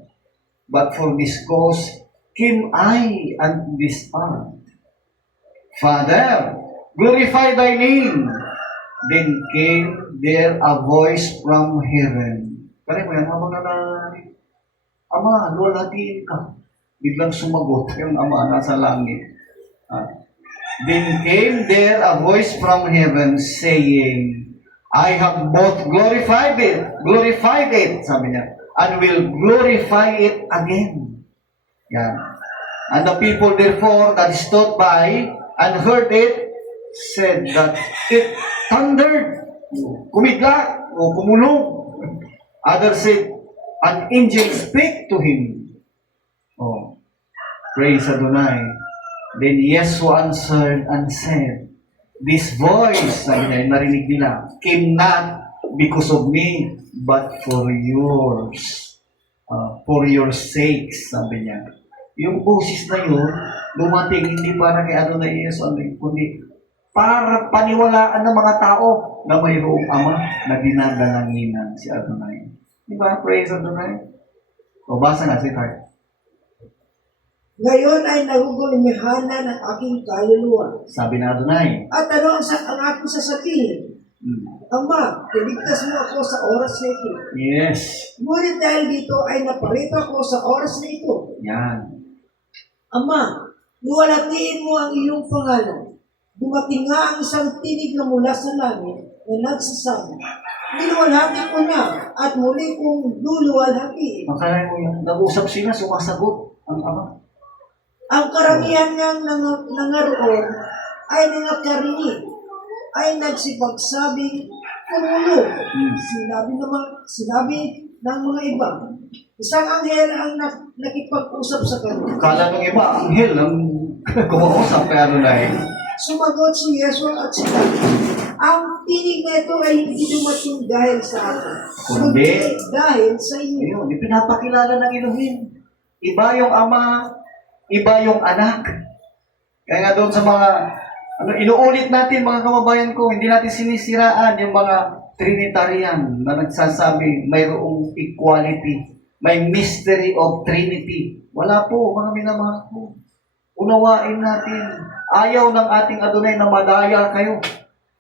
But for this cause came I unto this earth. Father, glorify thy name. Then came there a voice from heaven. Kaya mo yan, habang nananalig, Ama, luwalhatiin ka. Biglang sumagot yung Ama nasa langit. Then came there a voice from heaven saying, I have both glorified it, sabi niya, and will glorify it again. Yan. And the people therefore that stood by and heard it said that it thundered, kumigla, o kumulong. Others said, an angel spake to him. Praise Adonai. Then Yeshua answered and said, this voice, sabi niya, narinig nila, came not because of me, but for yours. For your sakes, sabi niya. Yung boses na yun, dumating hindi para kay Adonai Yeshua, kundi para paniwalaan ng mga tao na mayroong ama na dinadalanginan si Adonai. Di ba? Praise Adonai. O, basa nga si Tart. Ngayon ay nagugulmihanan ang aking kaluluwa. Sabi na Adonai. At ano ang aking sasabihin? Ama, piligtas mo ako sa oras na ito. Yes. Ngunit dahil dito ay naparito ako sa oras na ito. Yan. Ama, luwalhatiin mo ang iyong pangalan. Dumating nga ang isang tinig na mula sa langit na nagsasabi, niluwalhati ko na at muli kong luluwalhatiin. Makalain mo yan. Nag-usap sila, sumasagot ang ama. Ang karamihan niyang nangaroon ay nangakarinig, ay nagsipagsabing kumulo. Sinabi ng mga iba, isang anghel ang nakipag-usap sa kanya. Kala ng iba, anghel ang kumausap kay Adonai. Sumagot si Yeshua at sinabi, ang tinig na ito ay hindi dumating dahil sa akin, kundi dahil sa inyo. Ayun, ipinapakilala ng Elohim. Iba yung ama, iba yung anak. Kaya nga doon sa mga, inuulit natin mga kababayan ko, hindi natin sinisiraan yung mga Trinitarian na nagsasabi mayroong equality, may mystery of Trinity. Wala po, mga minamahal ko. Unawain natin. Ayaw ng ating Adonai na madaya kayo.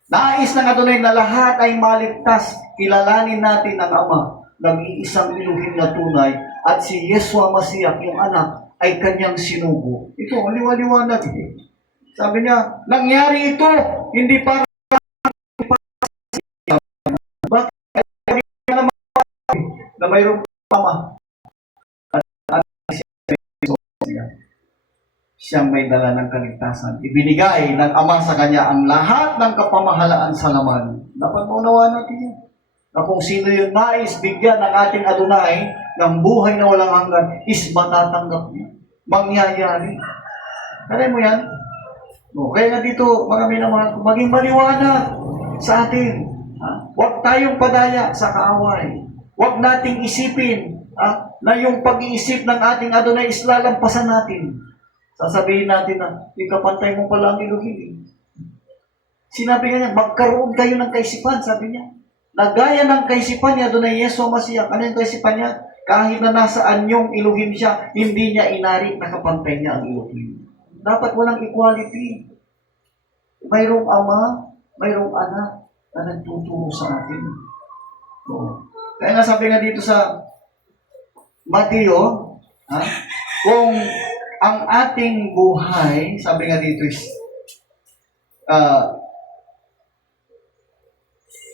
Nais ng Adonai na lahat ay maligtas. Kilalanin natin ang Ama, nag-iisang Elohim na tunay, at si Yeshua Masiyak, yung anak, ay kanyang sinugo. Ito, liwaliwanag. Sabi niya, nangyari ito, hindi para na mayroong ama. Siyang may dala ng kaligtasan. Ibinigay ng Ama sa kanya ang lahat ng kapamahalaan sa laman. Dapat maunawaan natin yun. Na kung sino yung nais bigyan ng ating Adonai ng buhay na walang hanggan, is matatanggap niya. Mangyayari. Kaya mo yan? No, kaya nga dito, mga minamahal, maging maliwanag sa atin. Huwag tayong padaya sa kaaway. Huwag nating isipin na yung pag-iisip ng ating Adonai is lalampasan natin. Sasabihin natin na, ikapantay mo pala ang Elohim. Sinabi niya, magkaroon kayo ng kaisipan, sabi niya. Nagaya ng kaisipan niya, doon ay Yeshua Masiyak. Ano yung kaisipan niya? Kahit na nasaan yung Elohim siya, hindi niya inarik na kapantay niya ang Elohim. Dapat walang equality. Mayroong ama, mayroong anak na nagtuturo sa atin. So, kaya nga sabi nga dito sa Mateo, kung ang ating buhay, sabi nga dito is,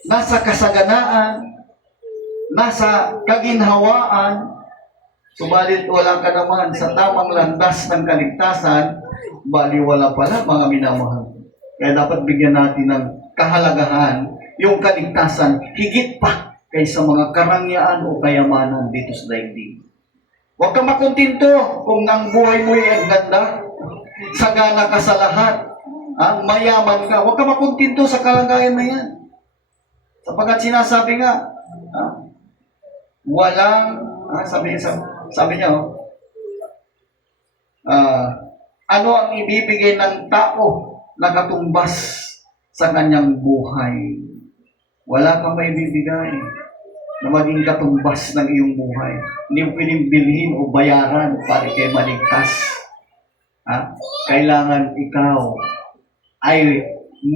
nasa kasaganaan, nasa kaginhawaan, subalit wala ka naman sa tamang landas ng kaligtasan, baliwala pala mga minamahal. Kaya dapat bigyan natin ng kahalagahan yung kaligtasan higit pa kaysa mga karangyaan o kayamanan dito sa daigdig. Huwag ka makuntinto kung ang buhay mo ay ang ganda, sagana ka sa lahat, mayaman ka. Huwag ka makuntinto sa kalagayan na yan. Sapagkat sinasabi nga, walang, sabi niya, ano ang ibibigay ng tao na katumbas sa kanyang buhay? Wala kang maibibigay na maging katumbas ng iyong buhay. Hindi mo pwedeng bilhin o bayaran para kayo maligtas. Kailangan ikaw ay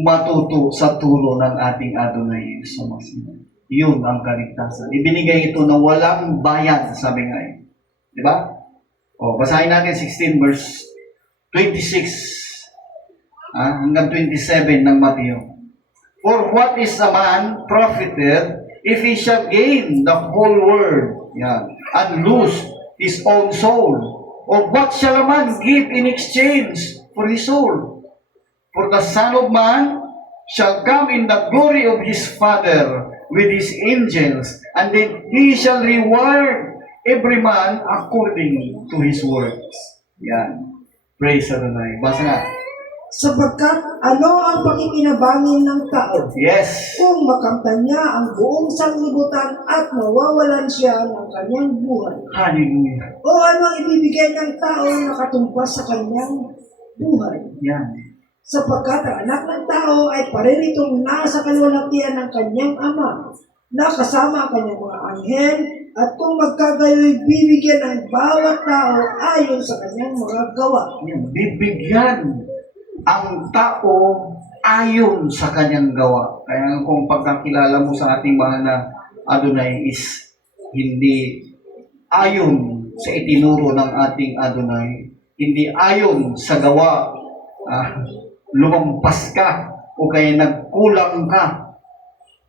matuto sa turo ng ating Adonai sa Masiyak. Yun ang kaligtasan. Ibinigay ito na walang bayad, sabi nga eh. Di ba? O, basahin natin 16 verse 26 hanggang 27 ng Mateo. For what is a man profited if he shall gain the whole world and lose his own soul? Or what shall a man give in exchange for his soul? For the Son of Man shall come in the glory of his Father with his angels, and then he shall reward every man according to his works. Yan. Praise Adonai. Basa nga. Sapagkat ano ang pakikinabangin ng tao? Yes. Kung makamtan niya ang buong sanglibutan at mawawalan siya ng kanyang buhay. Hallelujah. O ano ang ibibigay ng tao na katumpas sa kanyang buhay? Yan. sapagkat ang anak ng tao ay pariritong nasa kaluwalhatian ng kanyang ama, na kasama ang kanyang mga anghel, at kung magkagayoy bibigyan ng bawat tao ayon sa kanyang mga gawa. Bibigyan ang tao ayon sa kanyang gawa. Kaya kung pagkakilala mo sa ating mahal na Adonai is hindi ayon sa itinuro ng ating Adonai, hindi ayon sa gawa, lumampas ka o kaya nagkulang ka,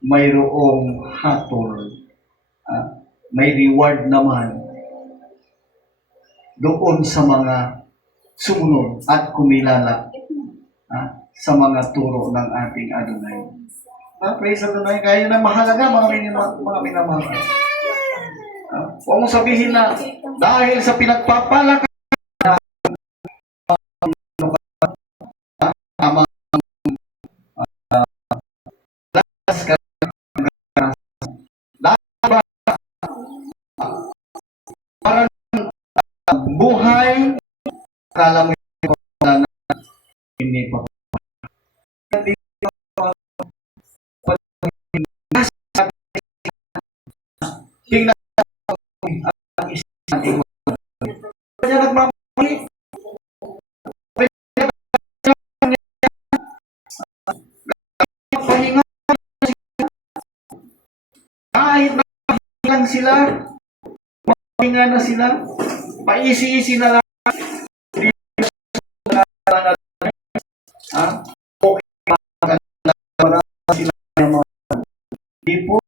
mayroong hatol, may reward naman doon sa mga sumunod at kumilala sa mga turo ng ating Adonai. Praise Adonai, kaya na mahalaga mga minamahal. Huwag mong sabihin na dahil sa pinagpapala ka para buhay, kala mo na hindi pa. Tingnan ang isang kanya nagmamali. Pahinga kahit lang sila, pahinga na sila, paisi-isi na lang. Di po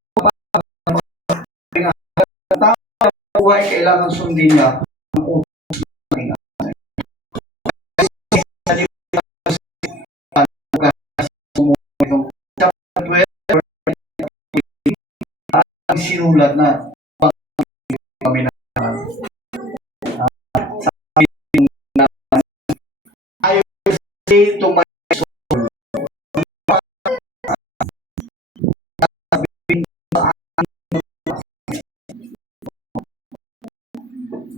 buhay, kailangan sundin niya ang utos ng ating Ama. Ang sinulat na kami na I will say to my soul,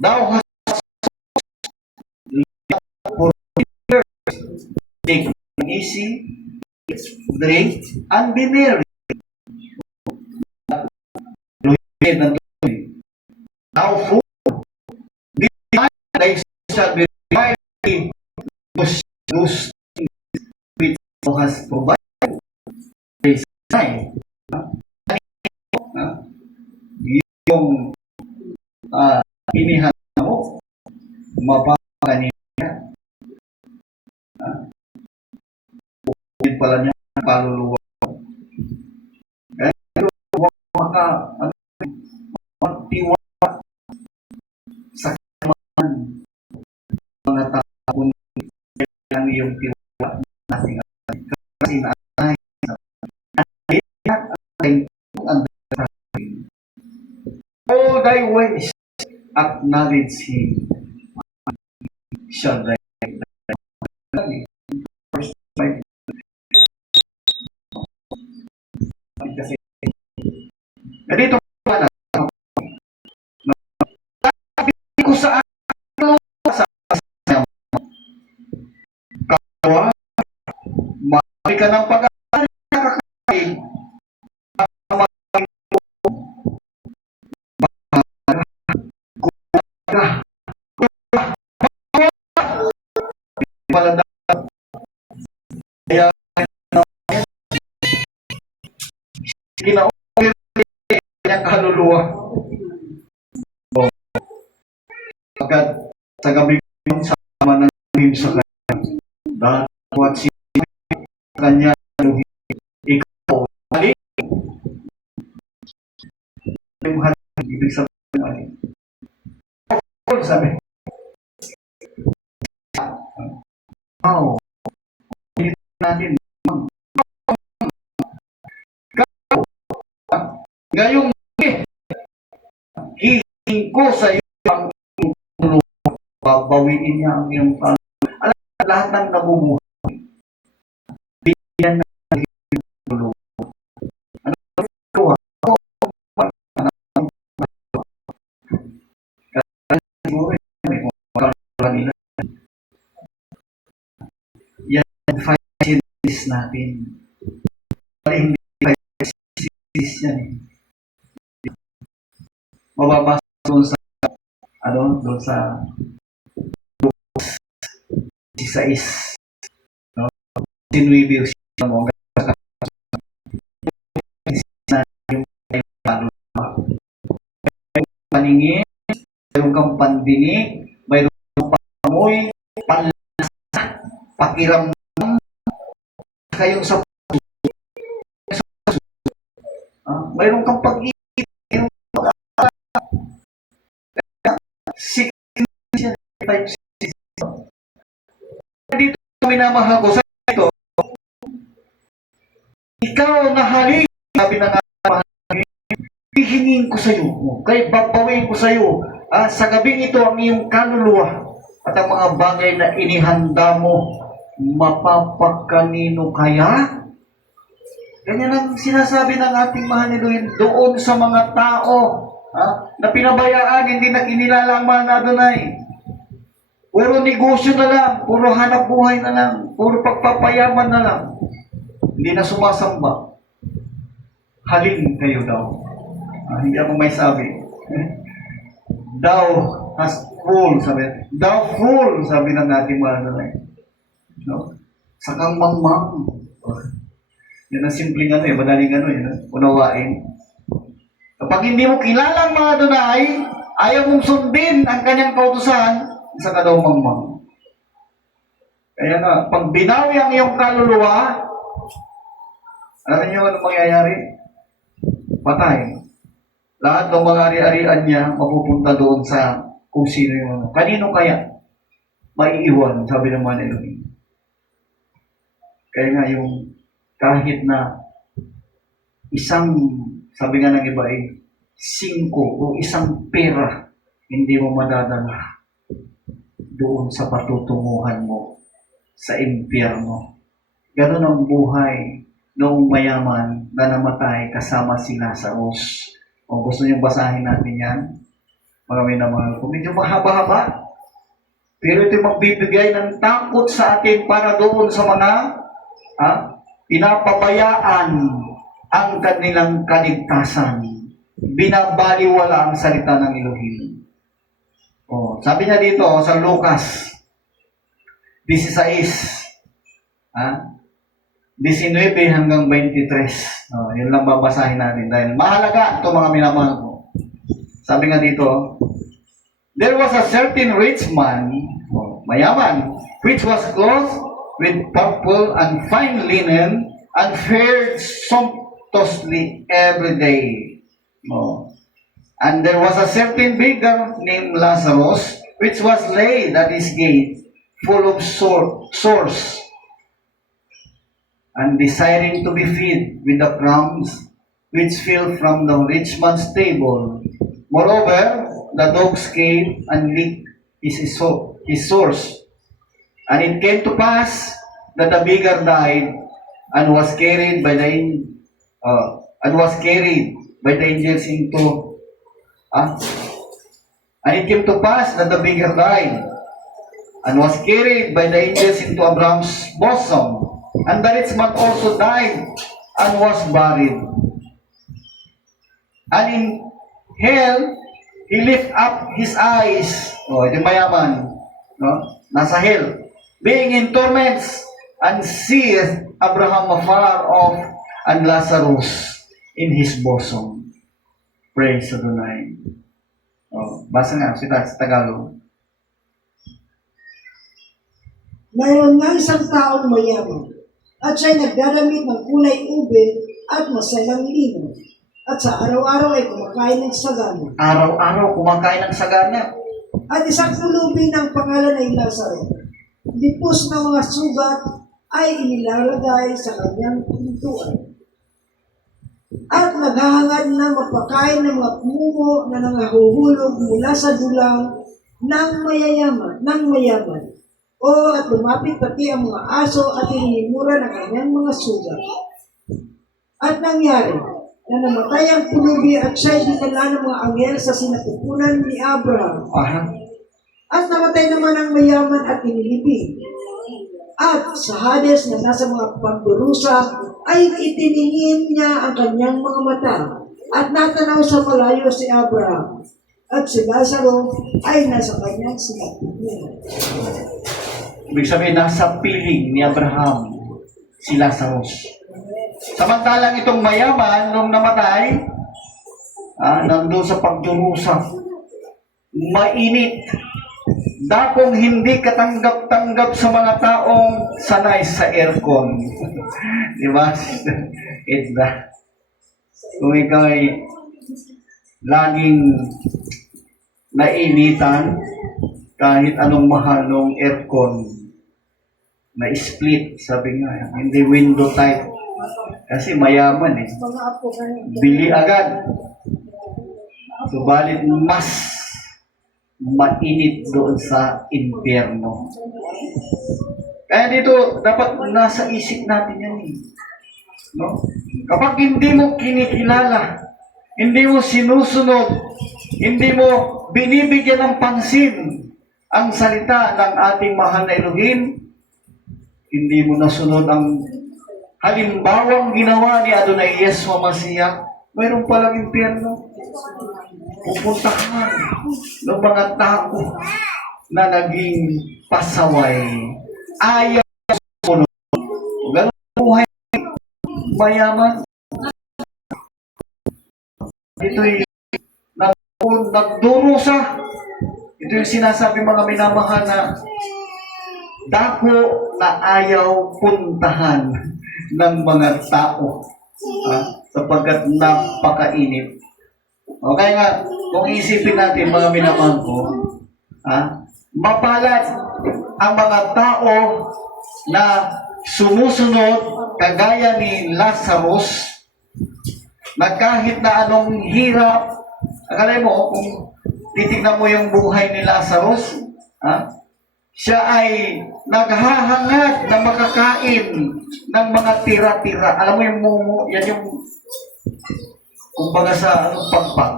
thou hast for years, take it easy, it's great, and be merry. Thou fool, this night thy shall be revived, those which thou hast provided. This night, yung inihanda mo, mapapakanin niya. Din pala niya ang kaluluwa. Kaya huwag magtiwala sa kaman mga tao kung ang iyong tiwala natin. Kasi natin all thy ways acknowledge him, shall thy kasi dito na sabi ko sa kawa, mali ka ng pag-aaral nakakain, palanda kaya kinauli kanyang kaluluwa. Pagkat sa gabi yung sama ng him sa kanya, dapat si kanya ikaw mali yung hali, ibig sabihin mali. Sabi natin ngayong hihingi ko sa iyo ang tulong, babawiin niya ang iyong lahat ng nabubuhay. Bigyan na tulong. Ano ko? Siguro may kanila. Yan, natin. Hindi tayo yan eh. Mababasa doon sa doon sa 16, no? Sinuwi mo paningin, mayroon kang pandinig, mayroon kang pamoy, panlasa, pakiramdam, kayong sa mayroon kang pag-iisip, mayroon kang dito minamahal ko sa ito, ikaw na halik, sabi ng hihingin ko sa iyo, kay babawin ko sa iyo, sa gabing ito ang iyong kaluluwa at ang mga bagay na inihanda mo, mapapagkanino kaya? Ganyan ang sinasabi ng ating mahal ni Elohim doon sa mga tao na pinabayaan, hindi na kinilala ang mahal na Adonai. Puro negosyo na lang, puro hanap buhay na lang, puro pagpapayaman na lang. Hindi na sumasamba. Halin kayo daw. Hindi ako may sabi. Thou has full, sabi. Thou full, sabi ng ating mahal na Adonai. No? Sakang mangmang. Yan ang simpleng madaling unawain. Kapag hindi mo kilala ang mga Adonai, ayaw mong sundin ang kanyang kautusan, isa ka daw mangmang. Kaya nga, pag binawi ang iyong kaluluwa, alam niyo ano mangyayari? Patay. Lahat ng mga ari-arian niya mapupunta doon sa kung sino yung kanino kaya maiiwan, sabi ng mga Elohim. Kaya nga yung kahit na isang, sabi nga ng iba 5 o isang pera, hindi mo madadala doon sa patutunguhan mo sa impyerno. Ganun ang buhay noong mayaman na namatay kasama si Lazarus. O gusto niyong basahin natin yan? Marami naman. Kung medyo mahaba-haba, pero ito magbibigay ng takot sa atin para doon sa mga pinapabayaan ang kanilang kaligtasan. Binabaliwala ang salita ng Elohim. Sabi niya dito sa Lucas 16, 19 hanggang 23. Yun lang babasahin natin dahil mahalaga ito mga minamahal ko. Sabi nga dito, there was a certain rich man, mayaman, which was clothed with purple and fine linen and fared sumptuously every day. And there was a certain beggar named Lazarus, which was laid at his gate, full of sores, and desiring to be fed with the crumbs which fell from the rich man's table. Moreover, the dogs came and licked his sores. And it came to pass that the beggar died and was carried by the angels into. And it came to pass that the beggar died and was carried by the angels into Abraham's bosom. And the rich man also died and was buried. And in hell, he lift up his eyes. Ito mayaman. Nasa hell. Being in torments, and seeth Abraham afar off, and Lazarus in his bosom. Praise Adonai. Basa nga, sa Tagalog. Mayroon nga isang taong mayaman, at siya'y nagdadamit ng kulay ube at masalang lino, at sa araw-araw ay kumakain ng sagana. Araw-araw kumakain ng sagana. At isang pulubi ng pangalan ay Lazaro, lipos ng mga sugat ay inilalagay sa kanyang pintuan. At naghahangad na mapakain ng mga pumo na nangahuhulog mula sa dulang ng mayaman. At lumapit pati ang mga aso at hinimura ng kanyang mga sugat. At nangyari na namatay ang pulubi at siya'y dinala ng mga anghel sa sinapupunan ni Abraham. At namatay naman ang mayaman at inilibing. At sa Hades na nasa mga pagdurusa ay itiningin niya ang kanyang mga mata at natanaw sa malayo si Abraham at si Lazaro ay nasa kanyang sinapunan. Ibig sabihin, nasa piling ni Abraham si Lazarus. Samantalang itong mayaman, nung namatay, nandun sa pagdurusa, mainit, dakong hindi katanggap-tanggap sa mga taong sanay sa aircon. Di ba? It's that. Kung ikaw ay laging nainitan, kahit anong mahal ng aircon, na split, sabi nga, hindi window type. Kasi mayaman eh. Mga apo kayo. Bili agad. Subalit mas mainit doon sa impyerno. Kaya dito, dapat nasa isip natin yan eh. No? Kapag hindi mo kinikilala, hindi mo sinusunod, hindi mo binibigyan ng pansin ang salita ng ating mahal na Elohim, hindi mo nasunod ang halimbawang ginawa ni Adonai Yeshua Mashiach, mayroon palang impyerno. Pupuntahan ng mga tao na naging pasaway. Ayaw sumunod. Ganun buhay mayaman. Ito'y nagdurusa. Ito yung sinasabi mga minamahal na dako na ayaw puntahan ng mga tao sapagkat napakainit. Okay nga, kung isipin natin mga minamahal ko, mapalad ang mga tao na sumusunod kagaya ni Lazarus na kahit na anong hirap, akala mo, kung titignan mo yung buhay ni Lazarus, siya ay naghahangad na makakain ng mga tira-tira. Alam mo yung mumu, yan yung kumbaga sa pagpag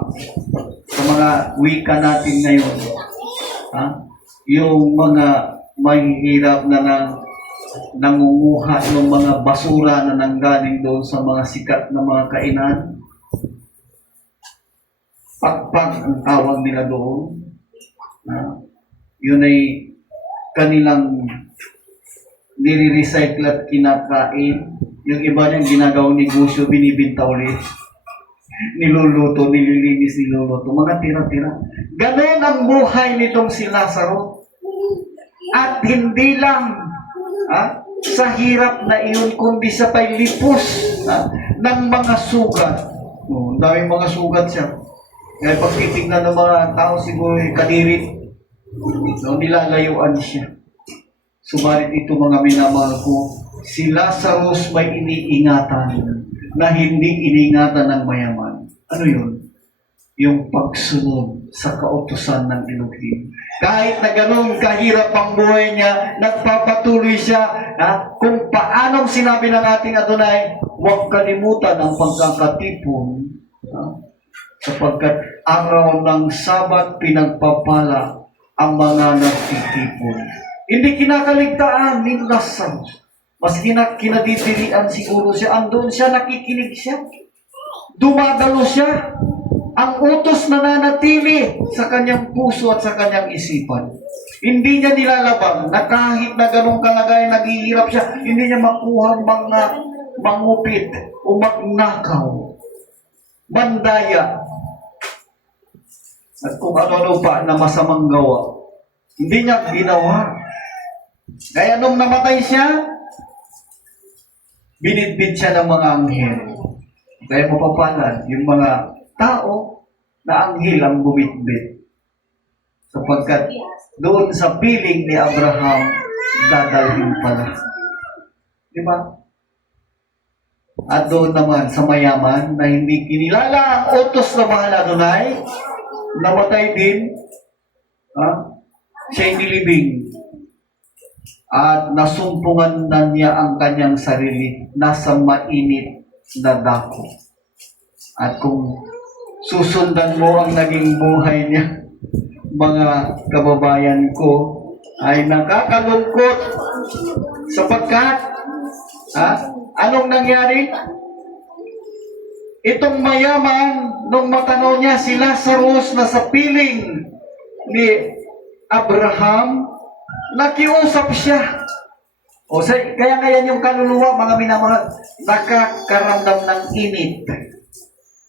sa mga wika natin ngayon. Yung mga mahihirap na nangunguha ng mga basura na nanggaling doon sa mga sikat na mga kainan. Pagpag ang tawag nila doon. Yun ay kanilang nire-recycle at kinakain. Yung iba niyang ginagawang negosyo, binibinta ulit. Niluluto, nililinis, niluluto. Mga tira-tira. Ganon ang buhay nitong si Lazaro. At hindi lang sa hirap na iyon, kundi sa paglipos ng mga sugat. Daming mga sugat siya. Kaya pag titignan ng mga tao, siguro kadirit, nilalayuan siya. Subalit ito mga minamahal ko, si Lazarus may iniingatan na hindi iniingatan ng mayaman. Ano yun? Yung pagsunod sa kautusan ng Elohim. Kahit na ganun kahirap ang buhay niya, nagpapatuloy siya kung paanong sinabi ng ating Adonai, huwag kalimutan ang pagkakatipon sapagkat araw ng Sabat pinagpapala ang mga nagtitipon. Hindi kinakaligtaan ni Lazarus. Mas kinadidirian siguro siya. Andun siya, nakikinig siya. Dumadalo siya. Ang utos na nanatili sa kanyang puso at sa kanyang isipan. Hindi niya nilalabang na kahit na ganong kalagayan naghihirap siya, hindi niya makuha mga mangupit o magnakaw, mandaya, at kung ano-ano pa na masamang gawa. Hindi niya ginawa. Kaya nung namatay siya, binitbit siya ng mga anghel. Kaya mapapalad yung mga tao na anghel ang bumitbit. Sapagkat doon sa piling ni Abraham, dadalhin pala. Di ba? At doon naman sa mayaman na hindi kinilala ang utos na mahal Adonai, namatay din, siya nilibing. At nasumpungan na niya ang kanyang sarili nasa mainit na dako. At kung susundan mo ang naging buhay niya, mga kababayan ko, ay nakakalungkot Sapagkat, anong nangyari? Itong mayaman, nung matanaw niya si Lazarus na sa piling ni Abraham, nakiusap siya. Kaya ngayon yung kaluluwa, mga minamahal, nakakaramdam ng init.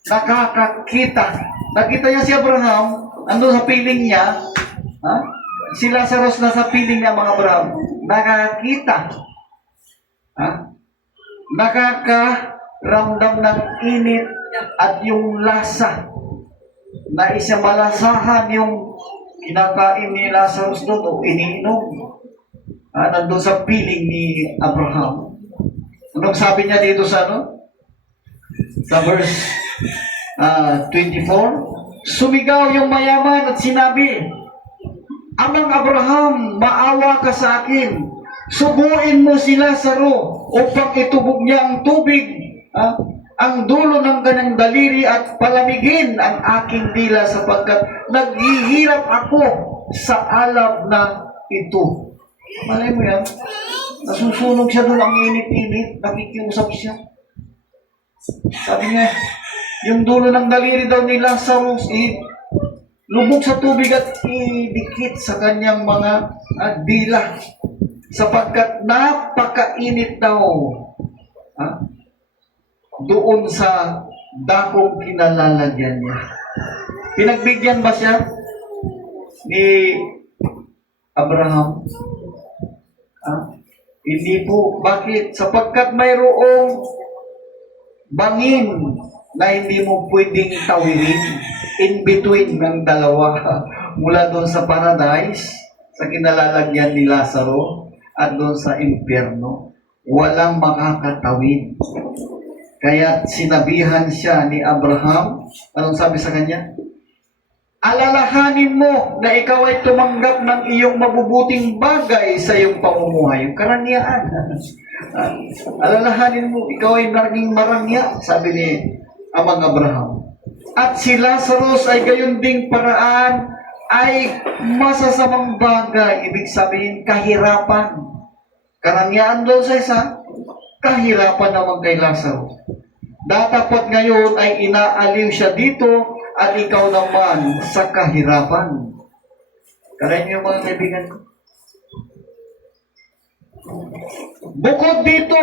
Nakakakita. Nakita niya si Abraham, ando sa piling niya, si Lazarus na sa piling niya, mga Abraham, nakakita. Nakakaramdam ng init at yung lasa na isa malasahan yung kinakain ni Lazarus doon o iniinom. Nandun sa piling ni Abraham. Anong sabi niya dito sa sa verse 24? Sumigaw yung mayaman at sinabi, Amang Abraham, maawa ka sa akin. Suguin mo si Lazaro upang itubog niya ang tubig, ang dulo ng kanyang daliri at palamigin ang aking dila sapagkat naghihirap ako sa alab na ito. Malay mo yan, nasusunog siya doon, ang init-init, nakikiusap siya. Sabi niya, yung dulo ng daliri daw ni Lazarus, lubog sa tubig at idikit sa kanyang mga dila. Sapagkat napakainit daw doon sa dakong kinalalagyan niya. Pinagbigyan ba siya ni Abraham? Hindi po. Bakit? Sapagkat mayroong bangin na hindi mo pwedeng tawirin in between ng dalawa mula doon sa paradise, sa kinalalagyan ni Lazaro, at doon sa impyerno. Walang makakatawid. Kaya sinabihan siya ni Abraham, anong sabi sa kanya? Alalahanin mo na ikaw ay tumanggap ng iyong mabubuting bagay sa iyong pamumuhay, yung karangyaan. Alalahanin mo, ikaw ay naging marangya, sabi ni Amang Abraham. At si Lazarus ay gayon ding paraan ay masasamang bagay, ibig sabihin kahirapan. Karangyaan doon sa isa, kahirapan naman kay Lazarus. Datapot ngayon ay inaaliw siya dito at ikaw naman sa kahirapan. Kaya niyo mga kaibigan ko. Bukod dito,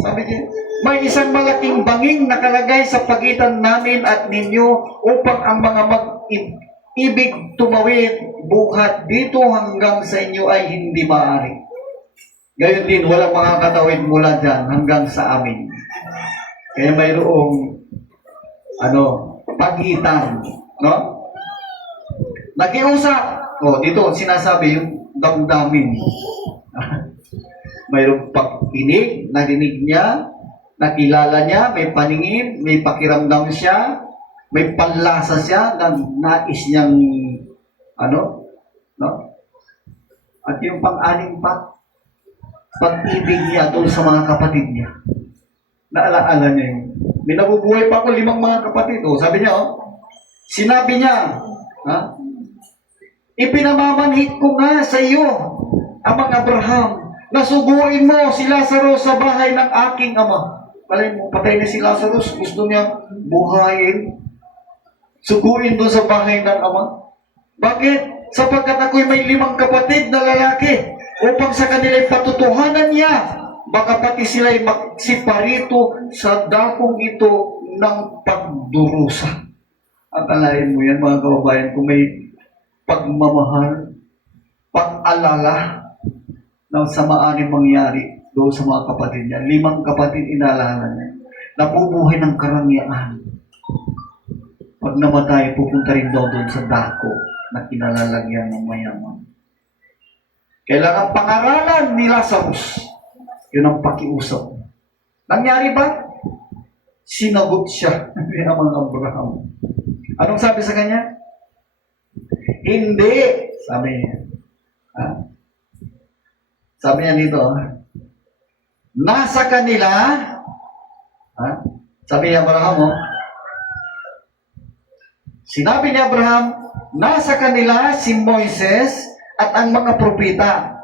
sabi niya, may isang malaking banging nakalagay sa pagitan namin at ninyo upang ang mga mag-ibig tumawid buhat dito hanggang sa inyo ay hindi maaari. Gayon din, walang makakatawid mula dyan hanggang sa amin. Kaya mayroong pagitan, no? Nakiusap. Dito sinasabi yung damdamin. Mayroong pagkinig, narinig niya, nakilala niya, may paningin, may pakiramdam siya, may panlasa siya na nais niyang no? At yung pang-anim pa, pag-ibig niya doon sa mga kapatid niya. Naalaala niya yun. May nabubuhay pa ako 5 mga kapatid. Sabi niya, sinabi niya, ipinamamanhik ko nga sa iyo, Amang Abraham, nasuguin mo si Lazarus sa bahay ng aking ama. Palay mo, patay na si Lazarus, gusto niya buhayin. Suguin doon sa bahay ng ama. Bakit? Sapagkat ako'y may 5 kapatid na lalaki upang sa kanila'y patutuhanan niya. Baka pati sila'y magsiparito sa dakong ito ng pagdurusa. At alain mo yan, mga kababayan, kung may pagmamahal, pag-alala ng samaaning mangyari doon sa mga kapatid niya. 5 kapatid inaalala niya. Nabubuhay ng karangyaan. Pag namatay, pupunta rin daw doon sa dako na kinalalagyan ng mayaman. Kailangan pangaralan ni Lazarus. Yun ang pakiusap. Nangyari ba? Sinagot siya ni Amang Abraham. Anong sabi sa kanya? Hindi. Sabi niya. Sabi niya dito, nasa kanila, sabi ni Abraham, sinabi ni Abraham, nasa kanila si Moises at ang mga propeta.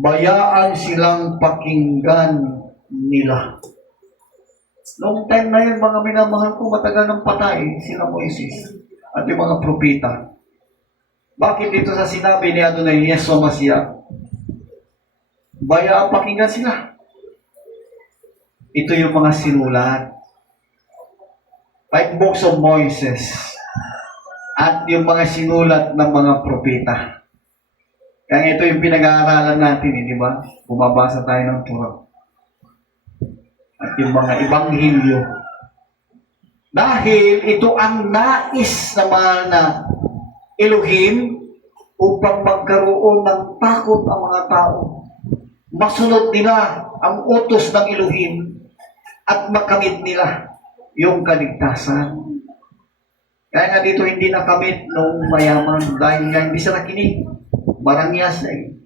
bayaan silang pakinggan nila. Noong time na yun, mga minamahal ko, matagal ng patay sila Moises at yung mga propeta. Bakit dito sa sinabi ni Adonai Yeso Masya, bayaan pakinggan sila? Ito yung mga sinulat. 5 books of Moses at yung mga sinulat ng mga propeta. Kaya ito yung pinag-aaralan natin, di ba? Bumabasa tayo ng Torah. At yung mga ibanghilyo. Dahil ito ang nais naman na Elohim upang magkaroon ng takot ang mga tao. Masunod nila ang utos ng Elohim at makamit nila yung kaligtasan. Kaya nga dito hindi nakamit nung mayaman dahil nga hindi siya nakinig. Marangyas na eh.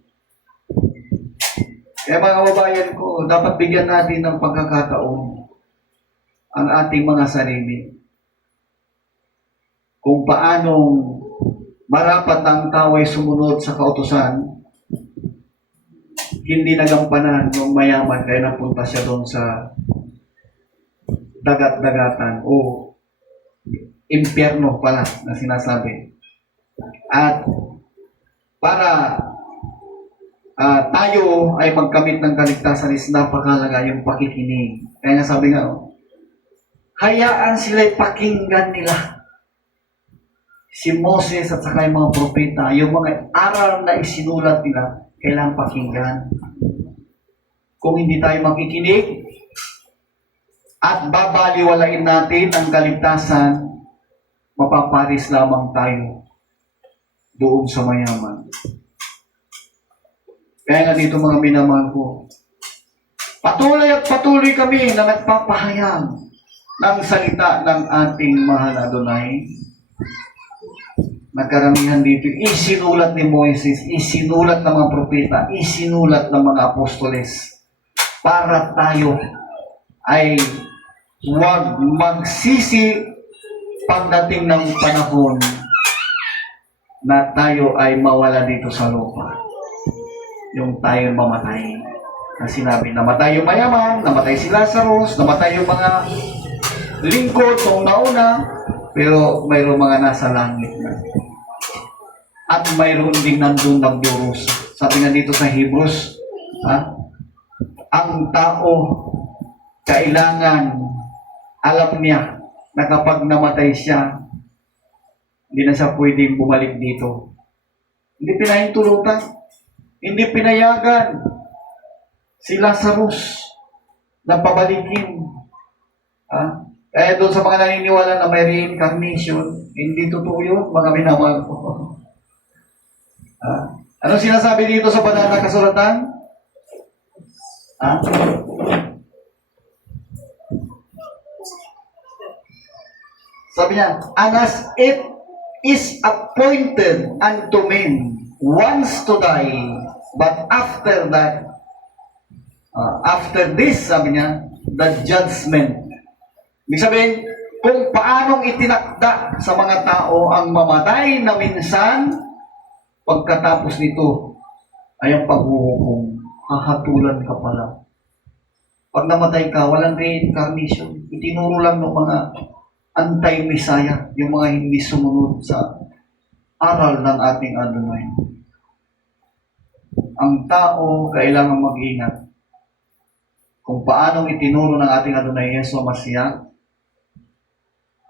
Kaya mga kababayan ko, dapat bigyan natin ng pagkakataon ang ating mga sarili. Kung paanong marapat ang tao ay sumunod sa kautusan, hindi nagampanan ng mayaman kaya napunta siya doon sa dagat-dagatan o impyerno pala na sinasabi. At para tayo ay magkamit ng kaligtasan is napakalaga yung pakikinig. Kaya nga sabi nga, hayaan sila'y pakinggan nila. Si Moses at saka yung mga propeta, yung mga aral na isinulat nila, kailangan pakinggan. Kung hindi tayo makikinig, at babaliwalain natin ang kaligtasan, mapaparis lamang tayo doon sa mayaman. Kaya nga dito mga minamahal ko, patuloy at patuloy kami na nagpapahayag ng salita ng ating mahal na Adonai. Nagkaramihan dito, isinulat ni Moises, isinulat ng mga propeta, isinulat ng mga apostoles para tayo ay huwag magsisi pagdating ng panahon na tayo ay mawala dito sa lupa. Yung tayo mamatay. Na sinabi, namatay yung mayaman, namatay si Lazarus, namatay yung mga lingkod nung nauna, pero mayroong mga nasa langit na. At mayroon din nandun nagdurusa. Sabi nga dito sa Hebrews, ang tao kailangan alam niya na kapag namatay siya, hindi na siya pwedeng bumalik dito. Hindi pinahintulutan, hindi pinayagan si Lazarus na pabalikin. Kaya doon sa mga naniniwala na may reincarnation, hindi totoo yun, mga minamahal ko. Anong sinasabi dito sa banal na kasulatan? Sabi niya, and as it is appointed unto men once to die, but after that, after this, sabi niya, the judgment. Ibig sabihin, kung paanong itinakda sa mga tao ang mamatay na minsan, pagkatapos nito ay ang paghuhukom. Hahatulan ka pala. Pag namatay ka, walang reincarnation. Itinuro lang ng mga anti-Messiah, yung mga hindi sumunod sa aral ng ating Adonai. Ang tao kailangan mag-ingat kung paanong itinuro ng ating Adonai Yeso Masya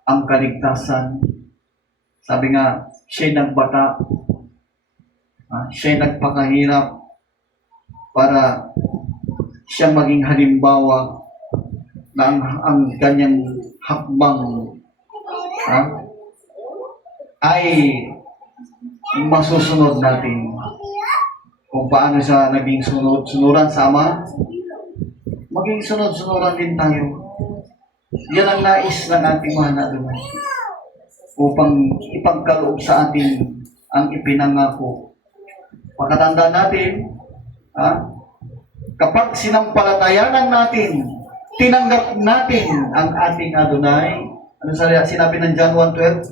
ang kaligtasan. Sabi nga, siya'y nagbata, siya'y nagpakahirap para siyang maging halimbawa na ang kanyang hakbang ay masusunod natin. Kung paano siya naging sunuran sa Ama, maging sunod-sunuran din tayo. Yan ang nais ng ating mahal na Adonai upang ipagkaloob sa atin ang ipinangako. Pagkatandaan natin, kapag sinampalatayanan natin, tinanggap natin ang ating Adonai, ano sinabi ng John 1:12?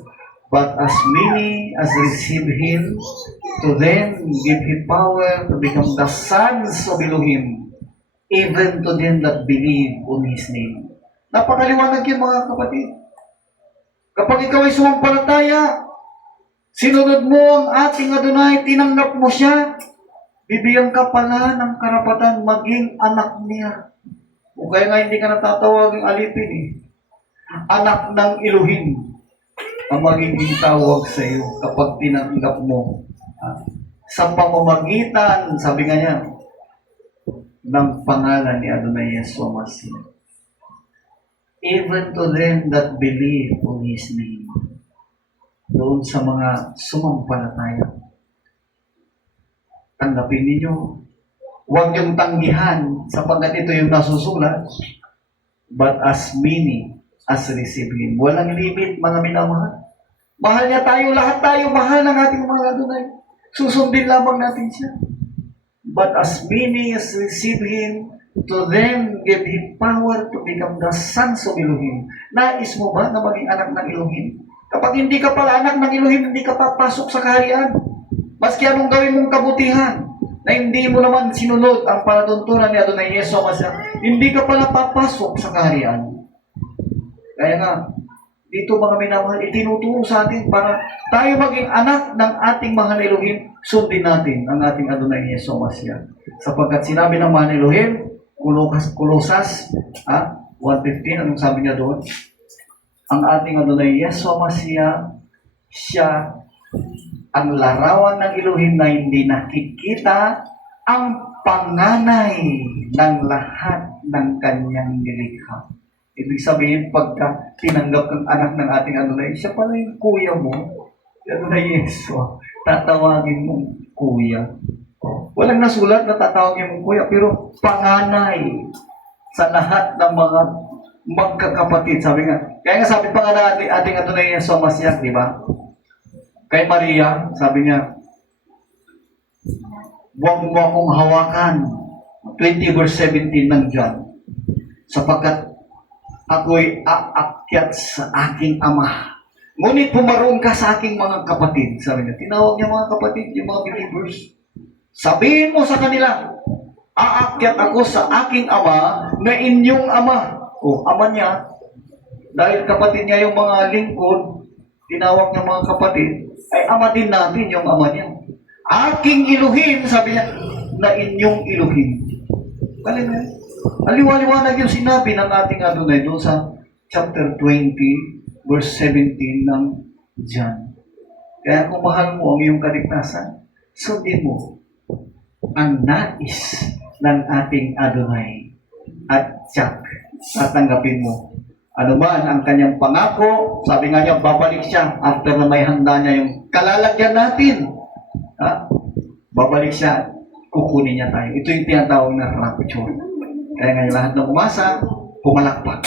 But as many as receive Him, to them give Him power to become the sons of Elohim, even to them that believe on His name. Napakaliwanag yun mga kapatid. Kapag ikaw ay sumampalataya, sinunod mo ang ating Adonai, tinanggap mo siya, bibigyan ka pala ng karapatan maging anak niya. O kaya nga hindi ka natatawag ng alipin eh. Anak ng Elohim ang magiging tawag sa iyo kapag tinanggap mo. Sa pamamagitan, sabi nga niya, ng pangalan ni Adonai Yeshua Mashiach. Even to them that believe on His name. Doon sa mga sumampalataya. Tanggapin ninyo. Huwag niyong tanggihan sapagkat ito yung nasusulat. But as many as receive Him. Walang limit, mga minamahal. Mahal niya tayo, lahat tayo mahal ng ating mga Adonai. Susundin lamang natin siya. But as many as receive Him, to them give Him power to become the sons of Elohim. Nais mo ba na maging anak ng Elohim? Kapag hindi ka pala anak ng Elohim, hindi ka papasok sa kaharian. Maski anong gawin mong kabutihan, na hindi mo naman sinunod ang panatuntunan ni Adonai Yeshua Mashiach, hindi ka pala papasok sa kaharian. Kaya nga, dito mga minamahal, itinuturo sa atin para tayo maging anak ng ating mahal na Elohim, sundin natin ang ating Adonai Yeshua Mashiach. Sapagkat sinabi ng mahal na Elohim, Kolosas 1:15, anong sabi niya doon? Ang ating Adonai Yeshua Mashiach, siya ang larawan ng Elohim na hindi nakikita, ang panganay ng lahat ng kanyang nilikha. Ibig sabihin, pagka tinanggap kang anak ng ating Adonai, siya pala yung kuya mo. Adonai Yeshua, tatawagin mong kuya. Walang nasulat na tatawagin mong kuya, pero panganay sa lahat ng mga magkakapatid. Sabi nga, kaya nga sabi pa nga na ating Adonai Yeshua Mashiach, di ba? Kay Maria, sabi niya, huwag mo akong hawakan. 20 verse 17 ng John. Sapagkat ako'y aakyat sa aking ama. Ngunit pumaroon ka sa aking mga kapatid. Sabi niya, tinawag niya mga kapatid, yung mga believers. Sabihin mo sa kanila, aakyat ako sa aking ama na inyong ama. O, ama niya, dahil kapatid niya yung mga lingkod, tinawag niya mga kapatid, ay ama din natin yung ama niya. Aking Elohim, sabi niya, na inyong Elohim. Bali na. Aliwa-liwanag yung sinabi ng ating Adonai doon sa chapter 20, verse 17 ng John. Kaya kung mahal mo ang iyong kaligtasan, sundin mo ang nais ng ating Adonai at tiyak tatanggapin mo. Ano man ang kanyang pangako, sabi nga niya, babalik siya after na may handa niya yung kalalagyan natin. Babalik siya, kukunin niya tayo. Ito yung tinatawag na rapture. Kaya ngayon lahat ng umasa, pumalakpak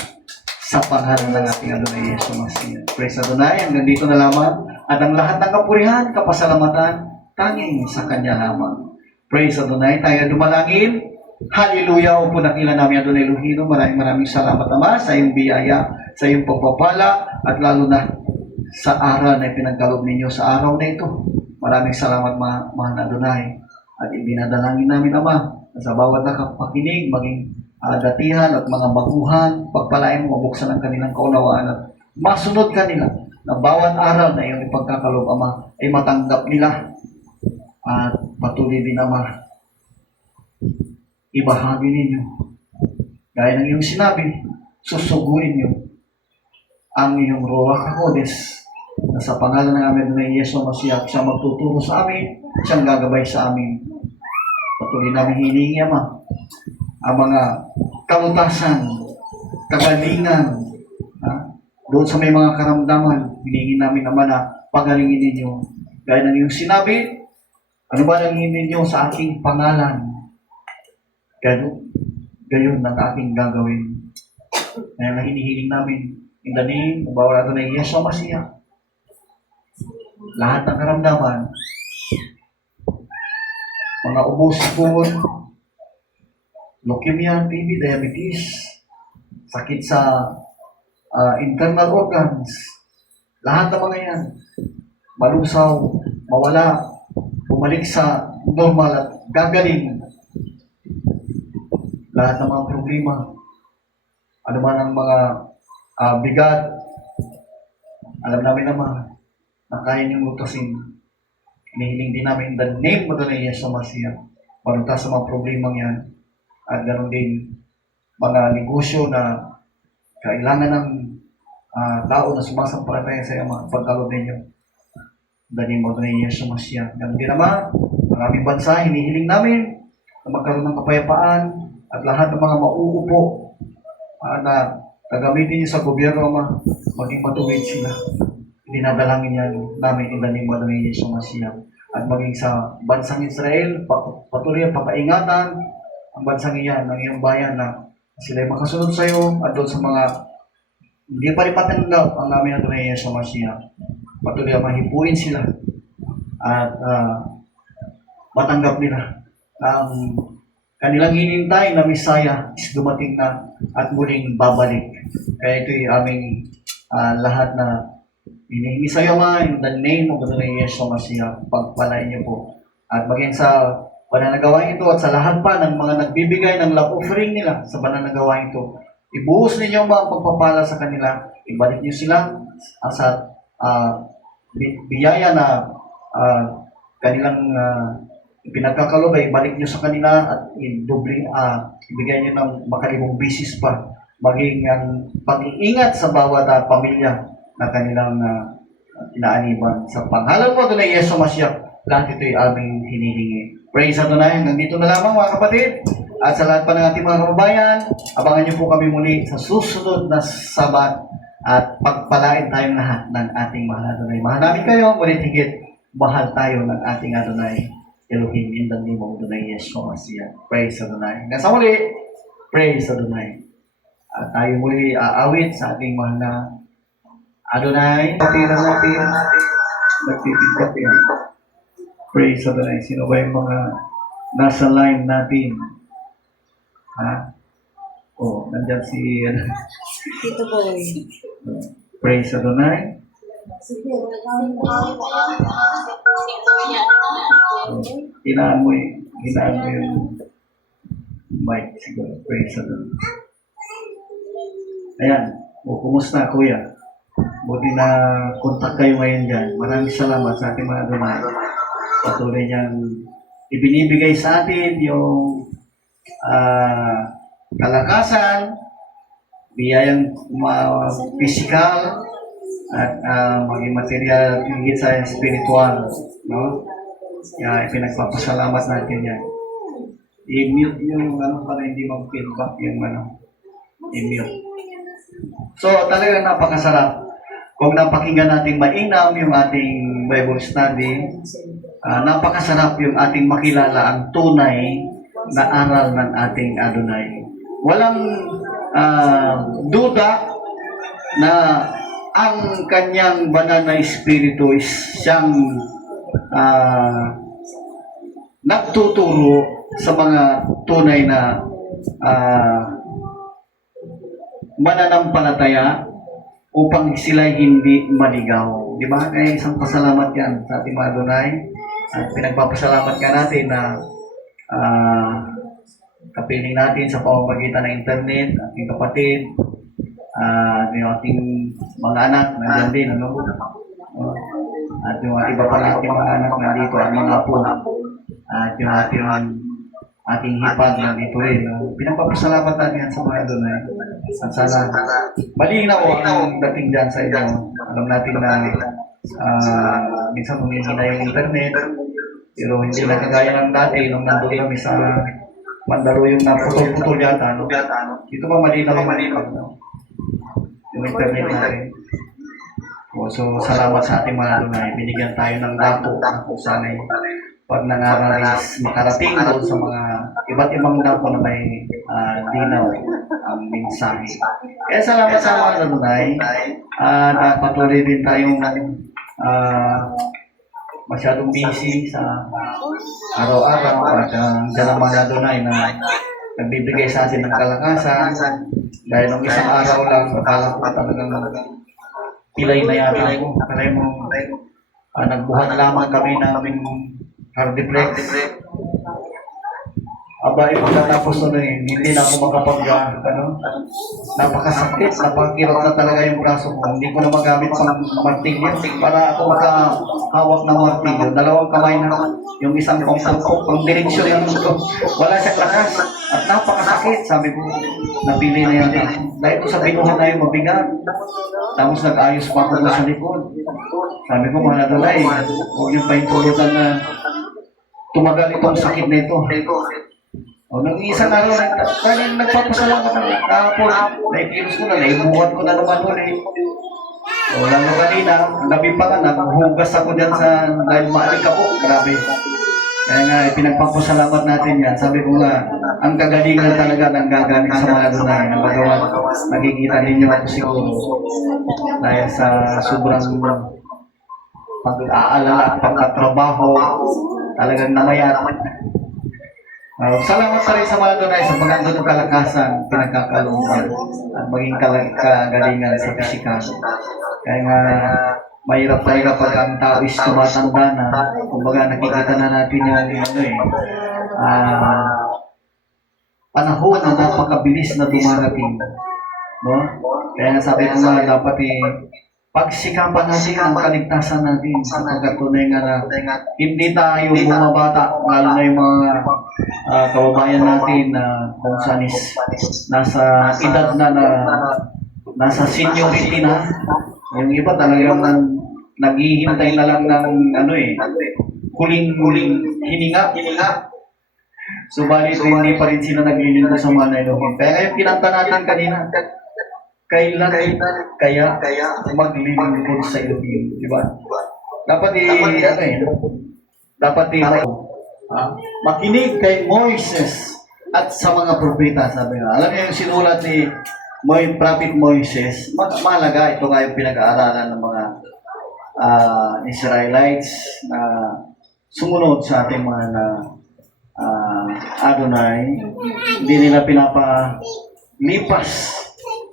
sa pangalan ng ating Adonai Yeshua Mashiach. Praise Adonai, hanggang dito na lamang. At ang lahat ng kapurihan, kapasalamatan, tanging sa Kanya lamang. Praise Adonai, tayo dumalangin. Hallelujah, o po nakila namin Adonai Elohim. Maraming salamat Ama sa iyong biyaya, sa iyong pagpapala, at lalo na sa aral na pinagkaloob ninyo sa araw na ito. Maraming salamat mahal na Adonai. At ibinadalangin namin Ama, sa bawat nakapakinig, maging datihan at mga baguhan, pagpalain mo, mabuksan ang kanilang kaunawaan at masunod kanila na bawat aral na iyong ipagkakaloob Ama ay matanggap nila at patuloy din Ama ibahagi ninyo. Gaya ng iyong sinabi, susuguin niyo ang iyong Ruach HaKodes na sa pangalan ng amin na Yeshua Mashiach, siya magtuturo sa amin, siyang gagabay sa amin. Patuloy namin hiningi Ama ang mga kalutasan, kagalingan, doon sa may mga karamdaman, hiningi namin Ama na pagalingin ninyo. Gaya ng iyong sinabi, ano ba nangingin ninyo sa aking pangalan? Gayon ang aking gagawin. Kaya na hinihiling namin, in the name of our Adonai Yeshua Mashiach, lahat ng karamdaman, mga ubos-ubon, leukemia, TB, diabetes, sakit sa internal organs, Lahat ng mga yan, malusaw, mawala, bumalik sa normal at gagaling. Lahat ng mga problema, ano man ang mga bigat, alam namin naman na kaya niyong lutasin. Hinihiling din namin in the name of the Lord Jesus Masiya. Panunta sa mga problemang yan. At ganoon din, mga negosyo na kailangan ng tao na sumasampalataya sa iyo, mga pagkaloob ninyo. In the name of the Lord Jesus Masiya. Ganoon din naman, ang aming bansa, hinihiling namin na magkaroon ng kapayapaan at lahat ng mga mauupo na gagamitin niyo sa gobyerno, maging matuwid sila. Dinadalangin yan namin in the name of the Lord Jesus Masiya. At maging sa bansang Israel, patuloy ang papaingatan ang bansang iyan, ng iyong bayan na sila ay makasunod sa iyo at doon sa mga hindi pa rin patanggap ang namin na tunay sa Masiya. Patuloy ang mahipuin sila at matanggap nila ang kanilang hinintay na Misaya is dumating na at muling babalik. Kaya ito'y aming lahat na hinihingi sa iyo, in the name of the Lord Jesus Masiya, pagpalain niyo po. At maging sa pananagawa ito at sa lahat pa ng mga nagbibigay ng love offering nila sa pananagawa ito, ibuhos ninyo ang pagpapala sa kanila, ibalik niyo sila sa biyaya na kanilang pinagkakaloob, ibalik niyo sa kanila at ibigay niyo ng makalibong bisis pa, maging ang pag-iingat sa bawat pamilya na kanilang inaaniban. Sa pangalan po ito na Yeso Masiya, lahat ito'y aming hinihingi. Praise Adonai. Nandito na lamang mga kapatid. At sa lahat pa ng ating mga kababayan, abangan niyo po kami muli sa susunod na Sabat at pagpalain tayong lahat ng ating mahal Adonai. Mahal namin kayo, ngunit higit mahal tayo ng ating Adonai Elohim in the name of Adonai Yeso Masiya. Praise Adonai. Hanggang sa muli, praise Adonai. At tayo muli aawit sa ating mahal na Adonai, patira natin, nagtitipot yan. Praise Adonai. Sino ba yung mga nasa line natin? Ha? Nandyan si Tito Boy. Praise Adonai. Hinaan mo yung mic siguro. Praise Adonai. Ayan. Kumusta kuya? Buti na kontak kayo ngayon dyan. Maraming salamat sa ating mga Adonai. Patuloy niyang ibinibigay sa atin yung kalakasan, biyayang physical, at maging material, higit sa spiritual. No? Kaya pinagpapasalamat natin yan. I-mute yung para hindi mag-feedback yung i-mute. So, talagang napakasarap. Kung napakinggan natin mainam yung ating Bible study, napakasarap yung ating makilala ang tunay na aral ng ating Adonai. Walang duda na ang kanyang banal na espiritu is siyang nagtuturo sa mga tunay na mananampalataya upang sila hindi maligaw. Di ba? Kaya isang pasalamat yan sa ating mga Adonai. At pinagpapasalamat ka natin na kapiling natin sa pamamagitan ng internet, ating kapatid, yung ating mga anak, nandiyan din, at yung iba pa natin mga anak nandito, at mga apo, at yung ating hipag nandito rin. Pinagpapasalamat natin sa mga Adonai. At sana, malinaw ang dating dyan sa inyo. Alam natin na minsan humihina yung internet, pero hindi na kagaya ng dati nung nandun kami sa Mandaluyong na putol-putol yata. Dito pa malinaw yung internet natin. So, salamat sa ating mga Adonai. Binigyan tayo ng dako na kung sana'y pag nangaral is makarating doon sa mga iba't ibang dako na may dinaw ang mensahe. Kaya salamat sa mga Adonai. Na patuloy din tayong masyadong busy sa araw-araw at dyan ang mga Adonai na nagbibigay sa atin ng kalakasan dahil ng isang araw lang akala ko talagang pilay na yata ako. Pilay mo, nagbuhat lamang kami ng hardiplex. Aba, pagkatapos hindi na ako napakasakit, napakirot na talaga yung braso ko. Hindi ko na magamit pang martilyo para ako makahawak ng martilyo. Dalawang kamay na, yung isang pang direksyon lang ito. Wala siyang lakas at napakasakit. Sabi ko, napili na yan. Dahil ko sa binuhan na yung mabigat. Tapos nag-ayos pa ako sa likod. Sabi ko, mga nadalay, huwag yung pahintulutan na tumagal itong sakit na ito. O, nang isang araw, nagpapasalamat ako kahapon. Naipilos ko na, naibuhat ko na naman ulit. O, lalo kanina, gabi pa nga, naghugas ako dyan dahil maalikabok, grabe. Kaya nga, pinagpapasalamat natin yan. Sabi ko nga, ang kagalingan talaga ng gagaling sa mga dunay. Ang magawa, nakikita ninyo ako siguro. Dahil sa sobrang pag-aalala at pagkatrabaho, talagang namayat. Salamat pa rin sa mga dunay sa pagandun ng kalakasan, pinagkakalungan, at maging kagalingan sa pisikal. Kaya nga, mahirap talaga pag ang tao is tumatanda na, kumbaga nakikita na natin yung panahon na napakabilis na dumarating. No? Kaya nga sabi ko nga, dapat pagsikapan natin ang kaligtasan natin sapagkat tunay nga na hindi tayo bumabata, lalo na yung mga kababayan natin na kung saan is nasa edad na nasa seniority na. Yung iba talagang naghihintay na lang ng huling hininga. Subalit hindi pa rin sila naglilingkod sa mga nainuhin. Kaya ngayon kinanta natin kanina, kailan kaya maglilingkod sa Elohim, di ba? Dapat makinig kay Moises at sa mga propeta, sabi nga. Alam niyo yung sinulat ni Prophet Moises, mahalaga ito nga yung pinag-aaralan ng mga Israelites na sumunod sa ating mga Adonai. Hindi nila pinapalipas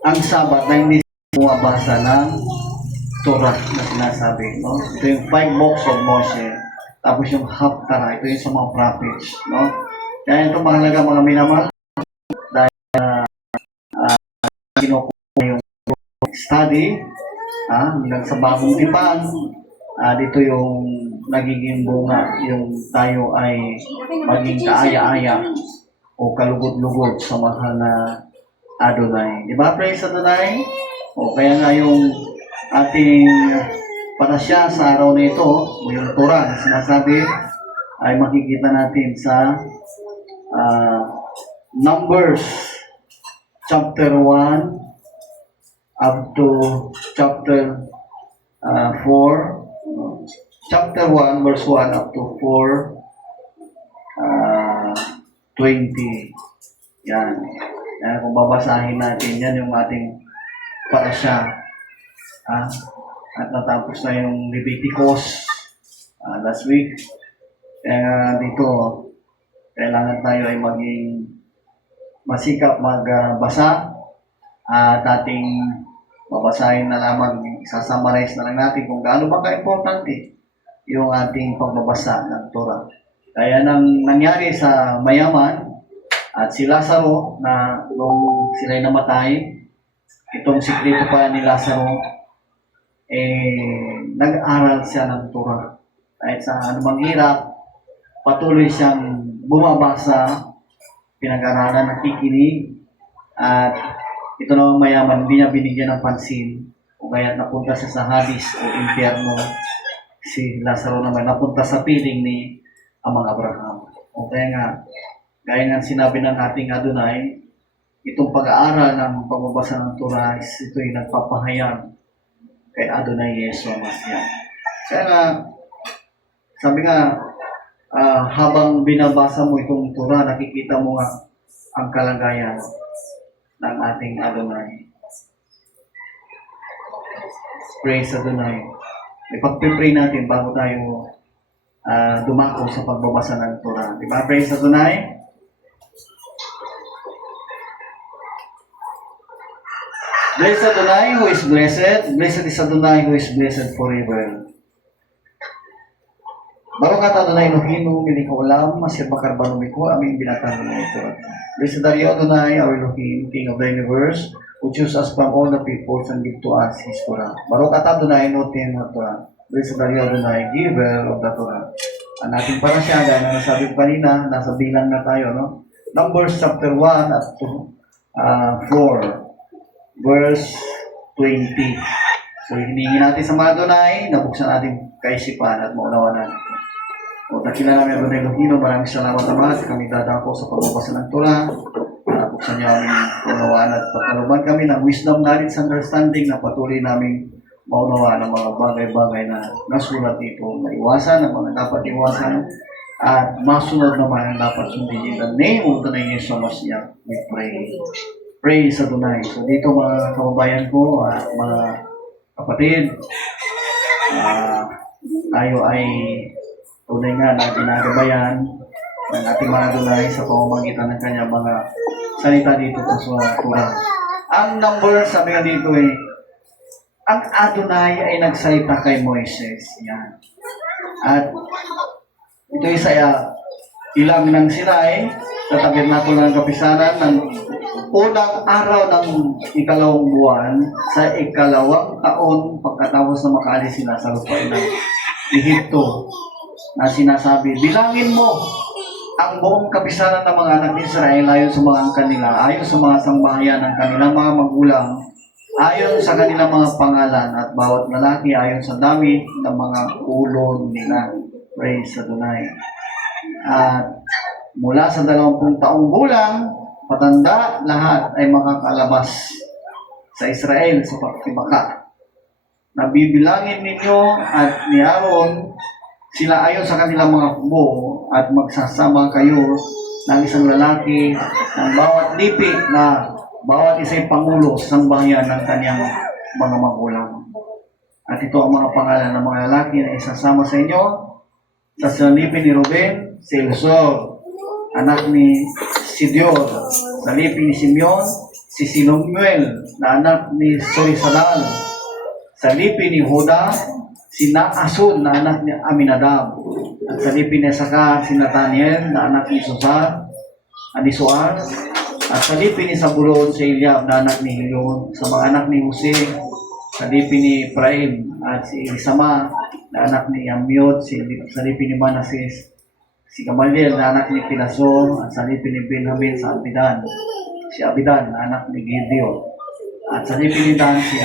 ang Sabat na hindi bumabasa ng Torah na sinasabi. No? Ito yung 5 books of Moshe. Tapos yung Haftarah, ito yung sa mga prophets. No? Kaya ito mahalaga mga minamahal dahil kinukuha yung study hanggang sa bagong tipan. Dito yung nagiging bunga, yung tayo ay maging kaaya-aya o kalugod-lugod sa mahal na Adonai. Di ba? Praise Adonai. O kaya nga yung ating parasya sa araw na ito, o yung Torah na sinasabi, ay makikita natin sa Numbers chapter 1 up to chapter 4. Chapter 1 verse 1 up to 4:20. Yan. Kung babasahin natin, yan yung ating parasya. At natapos na yung Leviticus last week. Kaya dito, kailangan tayo ay maging masikap magbasa at ating babasahin na lamang, isasummarize na lang natin kung gaano ba ka-importante yung ating pagbabasa ng Torah. Kaya nang nangyari sa mayaman, at si Lazaro, na nung sila'y namatay, itong sikreto pa ni Lazaro, nag-aral siya ng Torah. Kahit sa anumang hirap, patuloy siyang bumabasa, pinag-aralan, nakikinig, at ito namang mayaman, hindi niya binigyan ng pansin, o kaya napunta siya sa Hades o impyerno. Si Lazaro naman napunta sa piling ni Amang Abraham. O kaya nga, gaya nga sinabi ng ating Adonai, itong pag-aaral ng pagbabasa ng Torah, ito'y nagpapahayag kay Adonai Yesu Masya. Kaya nga, sabi nga, habang binabasa mo itong Torah, nakikita mo nga ang kalagayan ng ating Adonai. Praise Adonai. Ipag-pray natin bago tayo dumako sa pagbabasa ng Torah. Diba? Praise Adonai. Blessed Adonai who is blessed. Blessed is Adonai who is blessed forever. Barukat Adonai Elohim, milikha olam, asher bakar banu mikhu, aming binatang ng ito. Blessed are you, Adonai, our Elohim, King of the universe, who choose us from all the peoples and give to us His Torah. Barukat Adonai notin na Torah. Blessed are you, Adonai, giver of the Torah. Ang ating parasya, gaya na nasabi ko kanina, nasa bilang na tayo, no? Numbers chapter 1 at 4, verse 20. So, hiningi natin sa mga Adonai, nabuksan natin kaisipan at maunawa natin. O, dakila namin Adonai Elohim, maraming salamat naman sa kami dadako sa pagbabasa ng Torah. Buksan niyo aming maunawaan at pagkaluban kami ng wisdom, knowledge, understanding na patuloy namin maunawaan ng mga bagay-bagay na nasulat dito. Maiwasan ang mga dapat iwasan at masunod naman ang dapat sundin. In the name of the Lord Jesus Mashiach, we pray. Praise Adonai. So dito mga kababayan ko, mga kapatid, tayo ay tunay nga na ginagabayan ng ating mga Adonai sa pamamagitan ng kanyang mga salita dito sa Torah. Ang number, sabi nga dito ang Adonai ay nagsalita kay Moises. Yan. At ito ay sa ilang ng Sinai, sa tabernakulo ng kapisanan ng unang araw ng ikalawang buwan sa ikalawang taon pagkatapos na makaalis sila sa lupain ng Ehipto, na sinasabi, bilangin mo ang buong kapisanan ng mga anak ni Israel ayon sa mga kanila, ayon sa mga sangbahayan ng kanilang mga magulang, ayon sa kanilang mga pangalan, at bawat lalaki ayon sa dami ng mga ulo nila. Praise Adonai. At mula sa 20 taong gulang, patanda, lahat ay makakalabas sa Israel sa pagtibaka. Nabibilangin ninyo at ni Aaron sila ayon sa kanilang mga kubo, at magsasama kayo ng isang lalaki ng bawat lipi na bawat isa'y pangulo sa bayan ng kanyang mga magulang. At ito ang mga pangalan ng mga lalaki na isasama sa inyo. Sa lipi ni Ruben, si Elisor, anak ni Sidior. Sa lipi ni Simeon, si Silomuel, na anak ni Sorisadal. Sa lipi ni Huda, si Naasun, na anak ni Aminadab. At sa lipi ni Isakar, si Nathaniel, na anak ni Suar. At sa lipi ni Zabulon, si Eliab, na anak ni Hilon. Sa mga anak ni Jose, sa lipi ni Ephraim, at si Elisama, na anak ni Amiot. Sa lipi ni Manases, si Gamaliel, na anak ni Pilason. At sa lipi ni Benjamin, sa Abidan, si Abidan, na anak ni Gideon. At sa lipi ni Dan, si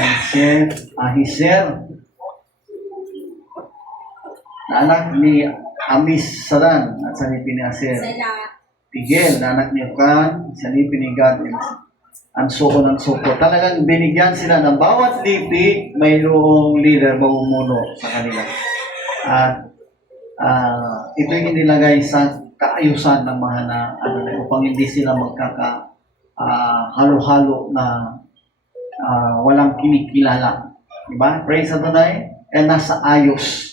Ahiser, na anak ni Amisadan. At sa lipi ni Aser, Tigel, na anak ni Okan. Sa lipi ni Gad, ang suko ng suko. Talagang binigyan sila ng bawat lipi, mayroong leader, mamumuno sa kanila. At ito yung nilagay sa kaayusan ng mga upang hindi sila halo-halo na walang kinikilala. Diba? Praise Adonai. Nasa ayos.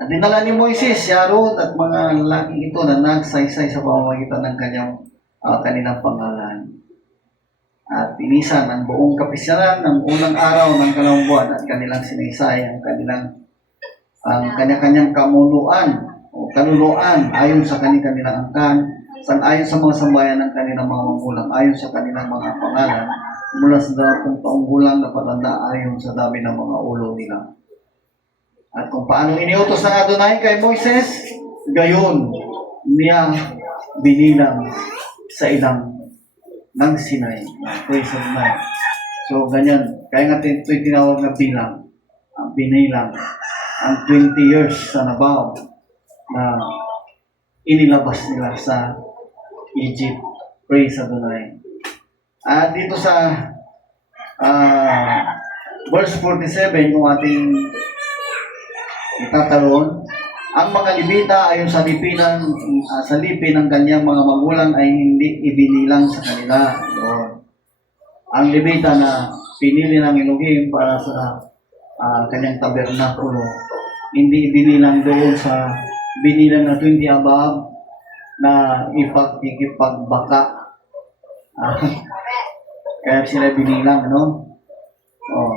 At dinala ni Moises, si Aaron at mga lalaki ito na nagsaysay sa pamamagitan ng kanilang pangalan. At pinisan ang buong kapisanan ng unang araw ng kalawang buwan at kanilang sinaysay ang kanya-kanyang kamunuan o kanunuan ayon sa kanilang angkan, ayon sa mga sambayan ng kanilang mga magulang, ayon sa kanilang mga pangalan, mula sa 20 taong gulang na patanda ayon sa dami ng mga ulo nila. At kung paano iniutos ng Adonai kay Moises, gayon niya binilang sa ilang ng Sinai. Praise Adonai. So, ganyan. Kaya nga ito'y tinawag na bilang. Binilang. Ang 20 years sa Nabaw na inilabas nila sa Egypt. Praise Adonai. At dito sa verse 47, kung ating itatalon, ang mga Levita ayon sa lipi ng kanyang mga magulang ay hindi ibinilang sa kanila. Ang Levita na pinili ng Elohim para sa kanyang tabernakulo, hindi ibinilang doon sa binilang na 20 above na ikipagbaka. Kaya sila binilang, ano? Oh.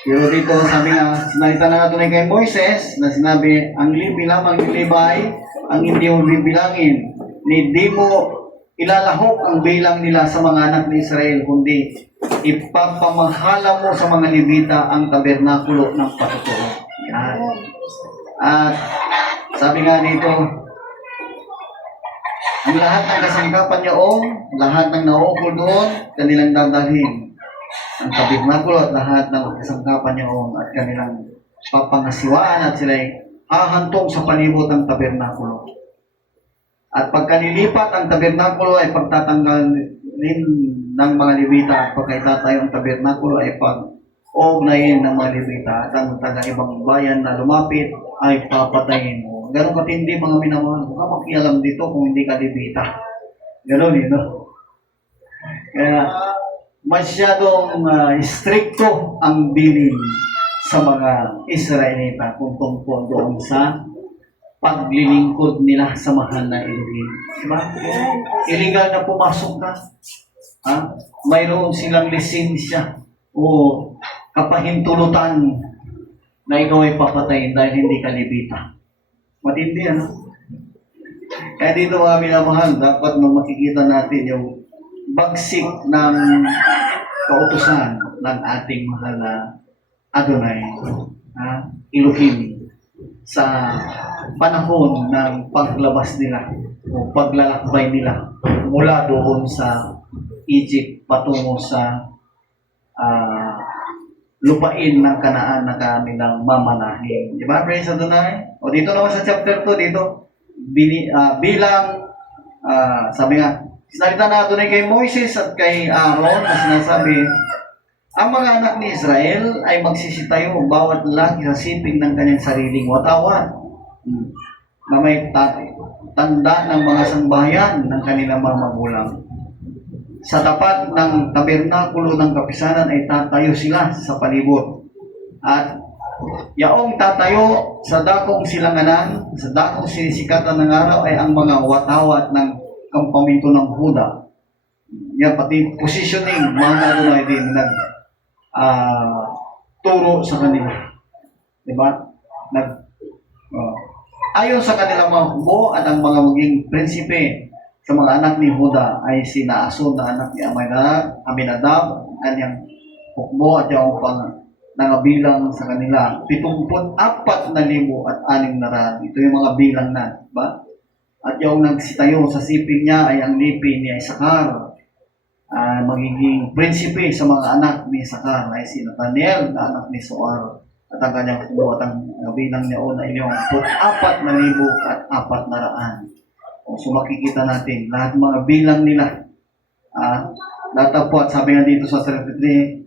Pero dito, sabi nga, sinalita na nga tunay kay Moises, na sinabi, ang libi lamang ni Libay, ang hindi mo bibilangin, hindi mo ilalahok ang bilang nila sa mga anak ni Israel, kundi ipapamahala mo sa mga Levita ang tabernakulo ng patutuo. Yan. At sabi nga dito, ang lahat ng kasangkapan niya lahat ng naukol doon, kanilang dadalhin. Ang tabernakulo at lahat ng kasangkapan niya at kanilang papangasiwaan at sila'y hahantong sa palibot ng tabernakulo. At pagkanilipat ang tabernakulo ay pagtatanggalin ng mga Levita at pagkaitatayo ang tabernakulo ay pag-ugnayin ng mga Levita at ang taga-ibang bayan na lumapit ay papatayin mo. Ganon katindi mga minamahal. Huwag ka makialam dito kung hindi ka Levita. Ganon no? Kaya masyadong stricto ang bilin sa mga Israelita kung tungkol doon sa paglilingkod nila sa mahal na Elohim. Diba? Illegal na pumasok na. Ha? Mayroon silang lisensya o kapahintulutan na ikaw ay papatayin dahil hindi ka Levita. Matindi, ano? Kaya dito mga minamahal, dapat makikita natin yung bagsik ng kautusan ng ating mahal na Adonai, Elohim, sa panahon ng paglabas nila o paglalakbay nila mula doon sa Egypt patungo sa lupain ng Kanaan na kanilang mamanahin. Di ba? Praise Adonai. O dito naman sa chapter 2, dito, bilang, sabi nga, sinalita na Adonai kay Moises at kay Aaron na sinasabi, ang mga anak ni Israel ay magsisitayo bawat lalaki sa siping ng kanyang sariling watawan na may tanda ng mga sangbahayan ng kanilang mga magulang. Sa tapat ng tabernakulo ng kapisanan ay tatayo sila sa palibot. At yaong tatayo sa dakong silanganan, sa dakong sinisikatan ng araw ay ang mga watawat ng kampamento ng Huda. Yan, pati positioning, mga Adonai din turo sa kanila. Diba? Ayon sa kanilang mga hubo at ang mga maging prinsipe sa mga anak ni Huda ay si Naason na anak ni Aminadab, kanyang hukbo at yung nangabilang sa kanila 74,600. Ito yung mga bilang na, diba? At yung nagsitayo sa siping niya ay ang lipi ni Isakar. Magiging prinsipe sa mga anak ni Isakar ay si Nathaniel na anak ni Soar. At ang kanyang hukbo at ang bilang niya ay yung 44,400. So makikita natin lahat mga bilang nila. Natagpo at sabi nga dito sa 33,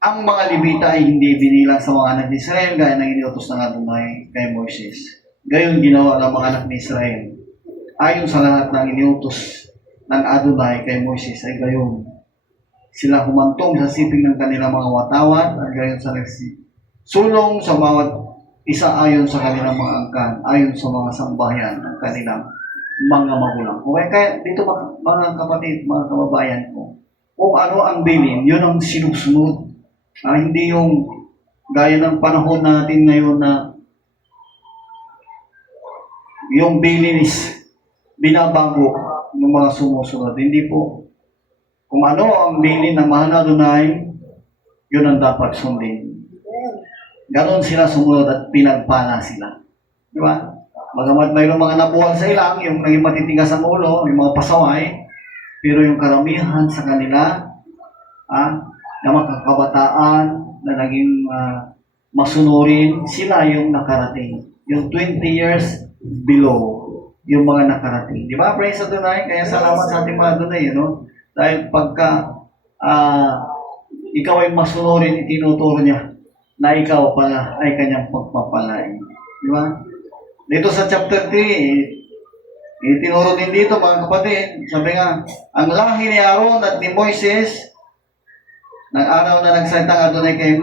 ang mga Levita ay hindi binilang sa mga anak ni Israel gaya ng iniutos ng Adonai kay Moises. Gayon ginawa ng mga anak ni Israel. Ayon sa lahat ng iniutos ng Adonai kay Moises ay gayon. Sila humantong sa siping ng kanilang mga watawat at gayon sa sulong sa bawat isa ayon sa kanilang mga angkan, ayon sa mga sambahayan ng kanilang mga magulang. Okay, kaya dito mga kapatid, mga kababayan ko, kung ano ang bilin, yun ang sinusunod. Hindi yung gaya ng panahon natin ngayon na yung bilin is binabago ng mga sumusunod. Hindi po. Kung ano ang bilin ng mahal na Adonai, yun ang dapat sundin. Ganon sila sumunod at pinagpala sila. Di ba? Bagamat mayroong mga nabuwal sa ilang, yung naging matitigas ang ulo, yung mga pasaway, pero yung karamihan sa kanila, na makakabataan, na naging masunurin, sila yung nakarating. Yung 20 years below, yung mga nakarating. Di ba? Praise Adonai. Kaya salamat sa ating mga Adonai, dahil pagka ikaw ay masunurin, itinuturo niya na ikaw pala ay kanyang pagpapalain. Di ba? Dito sa chapter 3, itinuro din dito mga kapatid, sabi nga, ang lahi ni Aaron at ni Moises, ng araw na nagsalita Adonai kay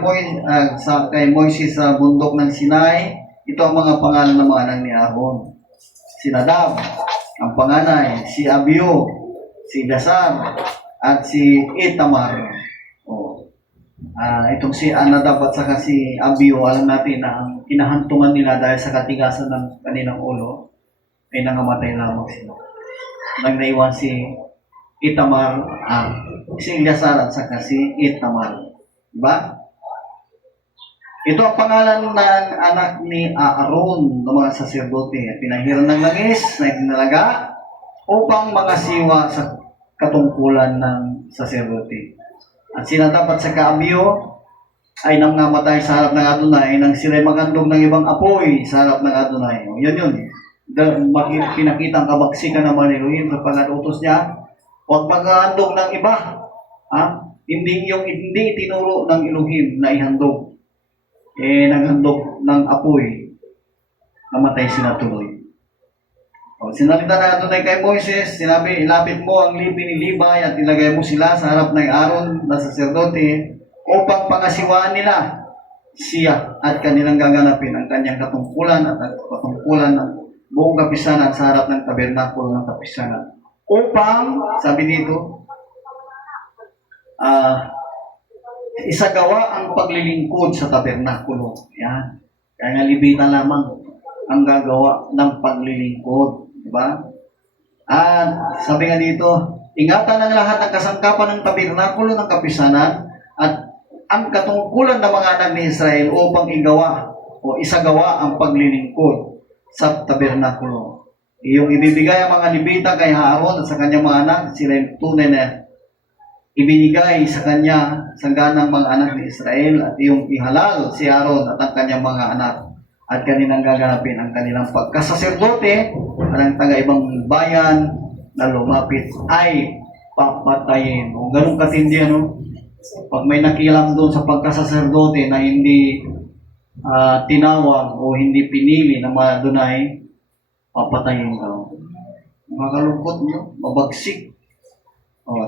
Moises sa bundok ng Sinai, ito ang mga pangalan ng mga anak ni Aaron. Si Nadab, ang panganay, si Abiu, si Dasar, at si Itamar. O, itong si Nadab at saka si Abiyo, alam natin na ang kinahantungan nila dahil sa katigasan ng kanilang ulo ay nangamatay lamang sila. Nang naiwan si Itamar, si Eleazar at saka si Itamar. Diba? Ito ang pangalan ng anak ni Aaron ng mga saserdote. Pinahiran ng langis na itinalaga upang makasiwa sa katungkulan ng saserdote. At sina dapat sa Abiyo ay nang namatay sa harap ng Adonai nang sila'y magandog ng ibang apoy sa harap ng Adonai. Yun. Pinakita ang kabaksikan naman ni Elohim sa pag-utos niya. Huwag maghandog ng iba. Hindi itinuro ng Elohim na ihandog. Naghandog ng apoy, namatay sila tuloy. Sinalita na Adonai kay Moises, sinabi, ilapit mo ang lipi ni Libay at ilagay mo sila sa harap ng Aaron na saserdote upang pangasiwaan nila siya at kanilang gaganapin ang kanyang katungkulan at ang katungkulan ng buong kapisanan sa harap ng tabernakulo ng kapisanan. Upang, sabi dito, isagawa ang paglilingkod sa tabernakulo. Yan. Kaya nga libitan lamang ang gagawa ng paglilingkod. Diba? At sabi nga dito, ingatan ang lahat ng kasangkapan ng tabernakulo ng kapisanan at ang katungkulan ng mga anak ni Israel upang isagawa ang paglilingkod sa tabernakulo. Iyong ibibigay ang mga libita kay Aaron at sa kanyang mga anak, sila yung tunay na ibinigay sa kanya sa ganang mga anak ni Israel at iyong ihalal si Aaron at ang kanyang mga anak at kanilang gaganapin ang kanilang pagkasaserdote at ang taga-ibang bayan na lumapit ay papatayin. O ganun katindi, pag may nakialam doon sa pagkasaserdote na hindi tinawag o hindi pinili na Adonai, papatayin daw. Makalungkot, mabagsik.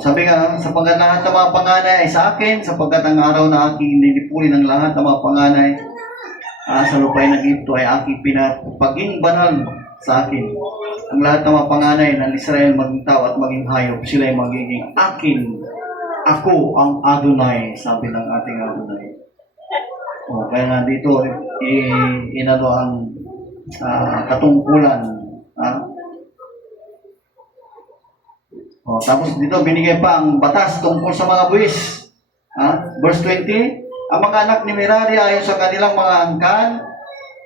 Sabi nga, sapagkat lahat ng mga panganay ay sa akin, sapagkat ang araw na aking nilipulin ng lahat ng mga panganay sa lupain ng Egypto ay aking pinapaging banal sa akin. Ang lahat ng mga panganay ng Israel maging tao at maging hayop, sila ay magiging akin. Ako ang Adonai, sabi ng ating Adonai. Kaya nga dito, inano ang katungkulan. Tapos dito, binigay pa ang batas tungkol sa mga buwis. Verse 20, ang mga anak ni Merari ayon sa kanilang mga angkan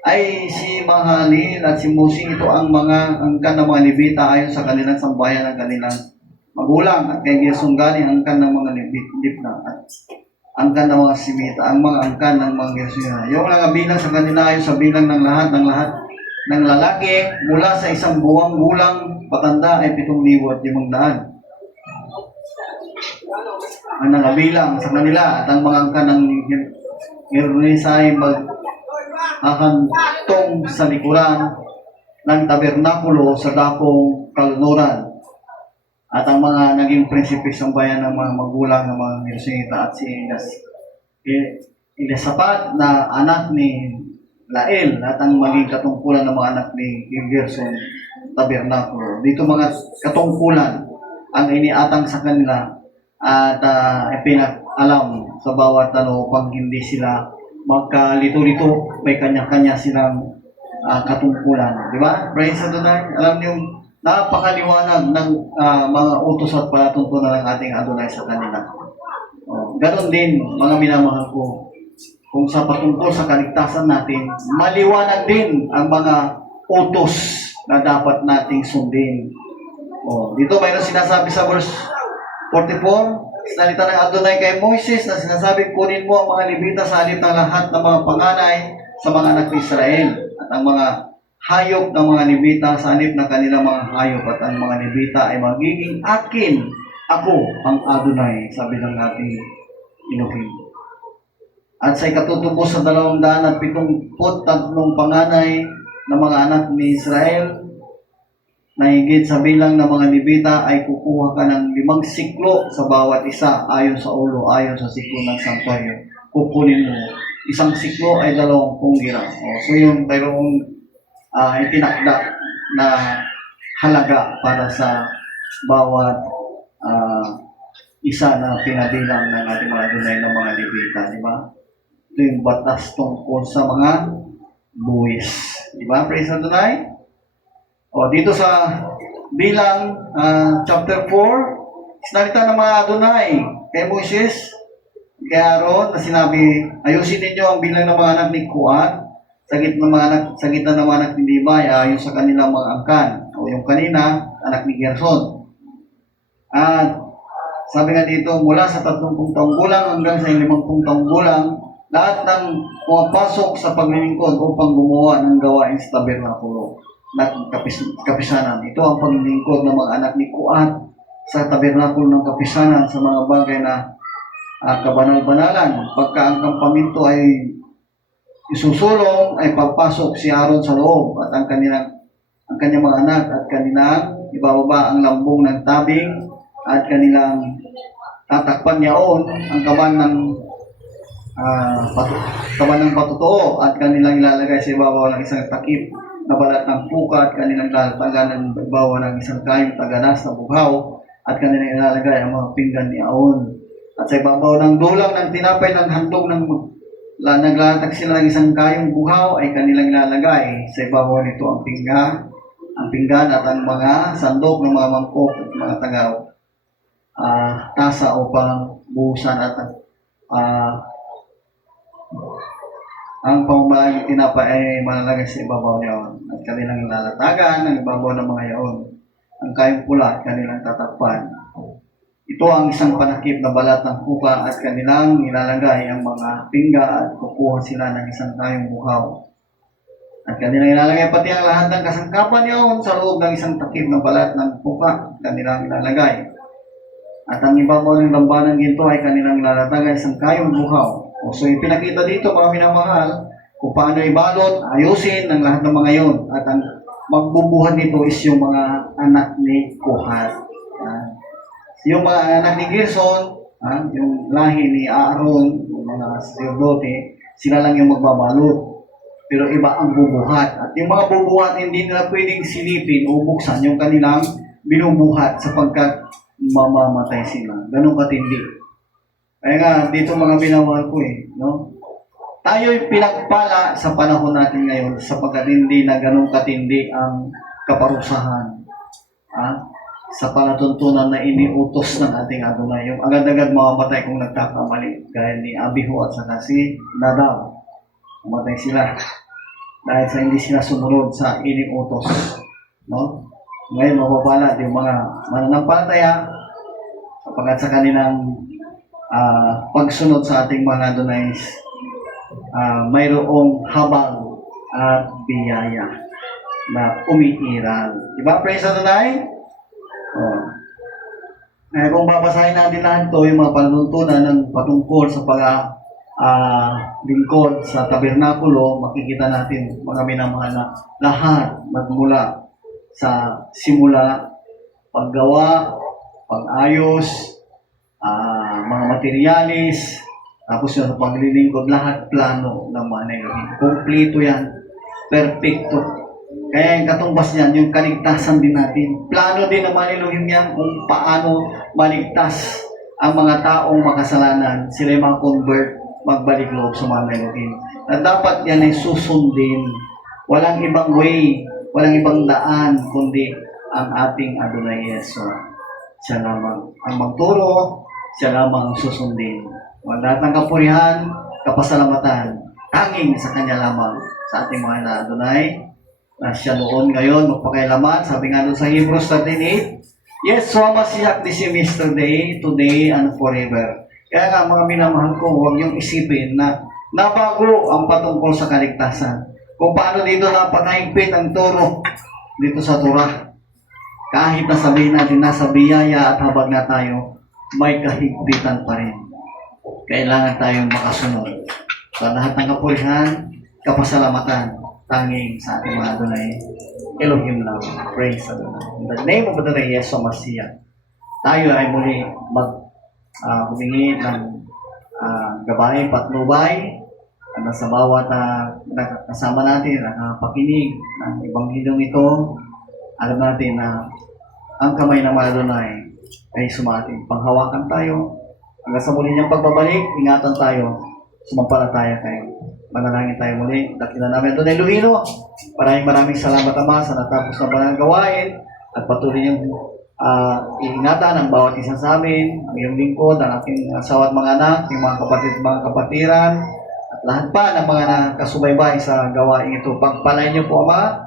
ay si Mahalil at si Musi. Ito ang mga angkan ng mga Levita ayon sa kanilang sambayan ng kanilang magulang. At kay Gerson galing ang angkan ng mga Levita at angkan ng mga Simita, ang mga angkan ng mga Gerson. Yung mga bilang sa kanila ayon sa bilang ng lahat ng lalaki mula sa isang buwang gulang patanda ay 7,500. Ang nakabilang sa kanila at ang mga angkan ng Hermes ay maghahantong sa likuran ng tabernakulo sa dakong kalunuran. At ang mga naging prinsipis ng bayan ng mga magulang ng mga Gersonita at si Elisapat na anak ni Lael at ang maging katungkulan ng mga anak ni Gerson tabernakulo. Dito mga katungkulan ang iniatang sa kanila at ipinag-alam sa bawat upang hindi sila magkalito-lito, may kanya-kanya silang katungkulan. Di ba? Praise sa Adonai. Alam niyo, napakaliwanag ng mga utos at palatuntunan ng ating Adonai sa kanila. Ganon din, mga minamahal ko, kung sa patungkol sa kaligtasan natin, maliwanag din ang mga utos na dapat nating sundin. Dito mayroon sinasabi sa verse 44, salita ng Adonai kay Moises na sinasabi, kunin mo ang mga Levita sa halip ng lahat ng mga panganay sa mga anak ni Israel at ang mga hayop ng mga Levita sa halip ng kanilang mga hayop at ang mga Levita ay magiging akin. Ako ang Adonai, sabi ng ating Elohim. At sa ikatutubos sa 273 panganay ng mga anak ni Israel, na higit sa bilang ng mga Levita ay kukuha ka ng 5 siklo sa bawat isa ayon sa ulo, ayon sa siklo ng santuaryo. Kukunin mo. 1 siklo ay 20 gira. So yung mayroong itinakda na halaga para sa bawat isa na pinabilang ng ating mga Adonai ng mga Levita, di ba? Ito yung batas tungkol sa mga buwis. Di ba? Praise Adonai. O, dito sa bilang chapter 4, sinalita ng mga Adonai kay Moses, kay Aaron, na sinabi, ayusin ninyo ang bilang ng mga anak ni Kuat, sa gitna ng mga anak ni Levi, ayon sa kanilang mga angkan. O yung kanina, anak ni Gerson. At sabi nga dito, mula sa 30 taong gulang hanggang sa 50 taong gulang, lahat ng pumapasok sa paglilingkod upang gumawa ng gawain sa tabernakulo na kapisanan. Ito ang paglilingkod ng mga anak ni Kuat sa tabernakulo ng kapisanan sa mga bagay na kabanal-banalan. Pagka ang kampamento ay isusulong, ay papasok si Aaron sa loob at ang kanyang mga anak at kanilang ibababa ang lambong ng tabing at kanilang tatakpan niyaon ang kaban ng patutuo at kanilang ilalagay sa ibabaw ng isang takip na balat ng puka at kanilang lalatagan ng ibabaw ng isang kayong taganas na bughaw at kanilang ilalagay ang mga pinggan ni Aaron. At sa ibabaw ng dulang ng tinapay ng handog ng naglatag sila ng isang kayong buhaw ay kanilang ilalagay sa ibabaw nito ang pinggan at ang mga sandok ng mga mangkok at mga tagaw tasa upang buhusan at ang pambahay tinapay ay malalagay sa ibabaw niyon at kanilang lalatagan ng ibabaw ng mga yaon. Ang kayong pula at kanilang tatakpan. Ito ang isang panakip na balat ng kuka at kanilang nilalagay ang mga pingga at kukuha sila ng isang kayong buhaw. At kanilang ilalagay pati ang lahat ng kasangkapan niyon sa loob ng isang takip na balat ng kuka at kanilang ilalagay. At ang ibabaw ng lambanang ginto ay kanilang ilalatagan isang kayong buhaw. So ipinakita dito mga minamahal kung paano ibalot, ayusin ng lahat ng mga yon. At ang magbubuhat nito is yung mga anak ni Kohat. Yung mga anak ni Gerson, yung lahi ni Aaron, yung mga sacerdote, sila lang yung magbabalot. Pero iba ang bubuhat. At yung mga bubuhat, hindi nila pwedeng silipin o buksan yung kanilang binubuhat sapagkat mamamatay sila. Ganun katindi. Kaya nga, dito mga binawal ko no? Tayo'y pinagpala sa panahon natin ngayon sapagkat hindi na ganun katindi ang kaparusahan. Sa palatuntunan na iniutos ng ating Adonai. Yung agad-agad mamamatay kung nagkakamali. Gaya ni Abihu at saka si Nadab. Mamatay sila. Dahil sa hindi sila sumunod sa iniutos. No? Ngayon mapapala yung mga mananampalataya sapagkat sa kanilang pagsunod sa ating mga Adonai mayroong habang at biyaya na umiiral. Diba? Praise Adonai? Kung babasahin natin lahat ito, yung mga panuntunan ng patungkol sa lingkod sa tabernakulo, makikita natin mga minamahal na lahat magmula sa simula, paggawa, pag-ayos, mga materialis, tapos yung paglilingkod, lahat plano ng mga Elohim. Kompleto yan. Perfecto. Kaya yung katumbas niyan, yung kaligtasan din natin. Plano din ng mga Elohim yan kung paano maligtas ang mga taong makasalanan. Sila yung convert, magbalik loob sa mga Elohim. At dapat yan ay susundin. Walang ibang way, walang ibang daan, kundi ang ating Adonai Yeshua. Siya lamang ang magturo, siya lamang ang susundin. Lahat ng kapurihan, kapasalamatan, tanging sa Kanya lamang, sa ating mga Adonai. Siya noon, ngayon, magpakailaman. Sabi nga doon sa Hebrews 13:8, Yeshua Mashiach the same yesterday, today, and forever. Kaya nga mga minamahal ko, huwag niyong isipin na nabago ang patungkol sa kaligtasan. Kung paano dito napakahigpit ang turo dito sa Torah. Kahit na sabihin natin nasa biyaya at habag na tayo, may kahigpitan pa rin. Kailangan tayong makasunod. Sa lahat ng kapurihan, kapasalamatan, tanging sa ating mga Adonai, Elohim lang. Praise Adonai. In the name of Adonai, Yeshua Mashiach, tayo ay muli humingi ng gabay, patnubay, sa bawat kasama natin, pakinig ng Ebanghilyong ito. Alam natin na ang kamay ng mga Adonai ay sumating. Panghawakan tayo. Hanggang sa muli niyang pagbabalik, ingatan tayo. Sumampalataya kayo. Manalangin tayo muli. Dakilan namin doon ay Luhino. Maraming salamat, Ama, sa natapos na banal gawain at patuloy niyong iingatan ang bawat isa sa amin, ang iyong lingkod, ang aking asawa at mga anak, yung mga kapatid, mga kapatiran, at lahat pa ng mga nakasubaybay sa gawain ito. Pagpalain niyo po, Ama,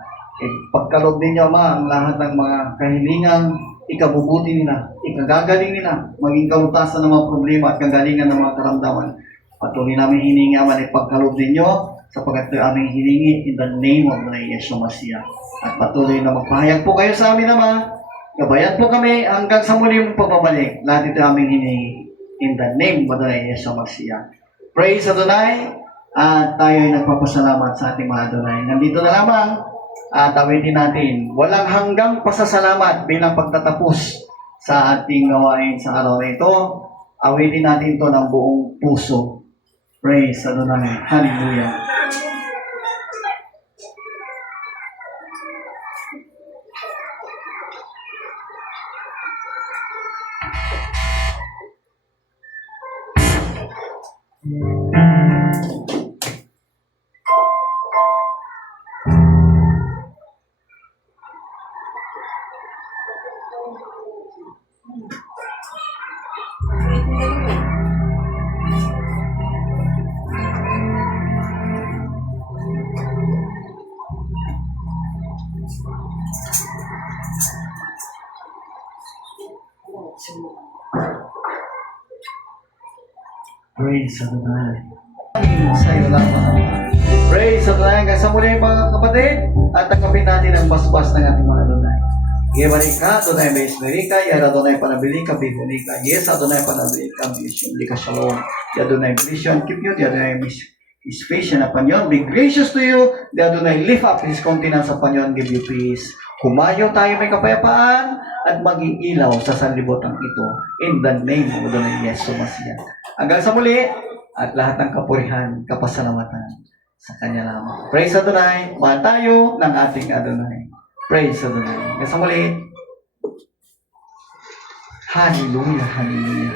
pagkaloob ninyo, Ama, ang lahat ng mga kahilingang ikabubuti nila, ikagagaling nila, maging kalutasan ng mga problema at kagalingan ng mga karamdaman. Patuloy namin hiningi, Ama, na ipagkaloob ninyo sapagkat ito aming hiningi in the name of the Lord Yeshua Masiah. At patuloy na magpahayag po kayo sa amin, Ama. Gabayan po kami hanggang sa muling pagbabalik. Lahat ito aming hiningi in the name of the Lord Yeshua Masiah. Praise Adonai. At tayo ay nagpapasalamat sa ating mga Adonai. Nandito na lamang at awitin natin. Walang hanggang pasasalamat bilang pagtatapos sa ating gawain sa araw na ito. Awitin natin ito ng buong puso. Praise Adonai. Hallelujah. Praise Adonai. Sa iyo lang mga. Praise Adonai. Hanggang sa muli mga kapatid. At tanggapin natin ang basbas ng ating mga Adonai. Yebarika, Adonai Meismerika, Yara Adonai Panabilika, Bihulika, Yes Adonai Panabilika, Bishulika Shalom. The Adonai bless you and keep you. The Adonai His face shine upon you. Be gracious to you. The Adonai lift up His countenance upon you and give you peace. Humayo tayo may kapayapaan at maging ilaw sa sanlibutan ito. In the name of Adonai Yeshua Masiah. Hanggang sa muli, at lahat ng kapurihan, kapasalamatan sa Kanya lamang. Praise Adonai, mahal tayo ng ating Adonai. Praise Adonai. Hanggang sa muli. Hallelujah, hallelujah.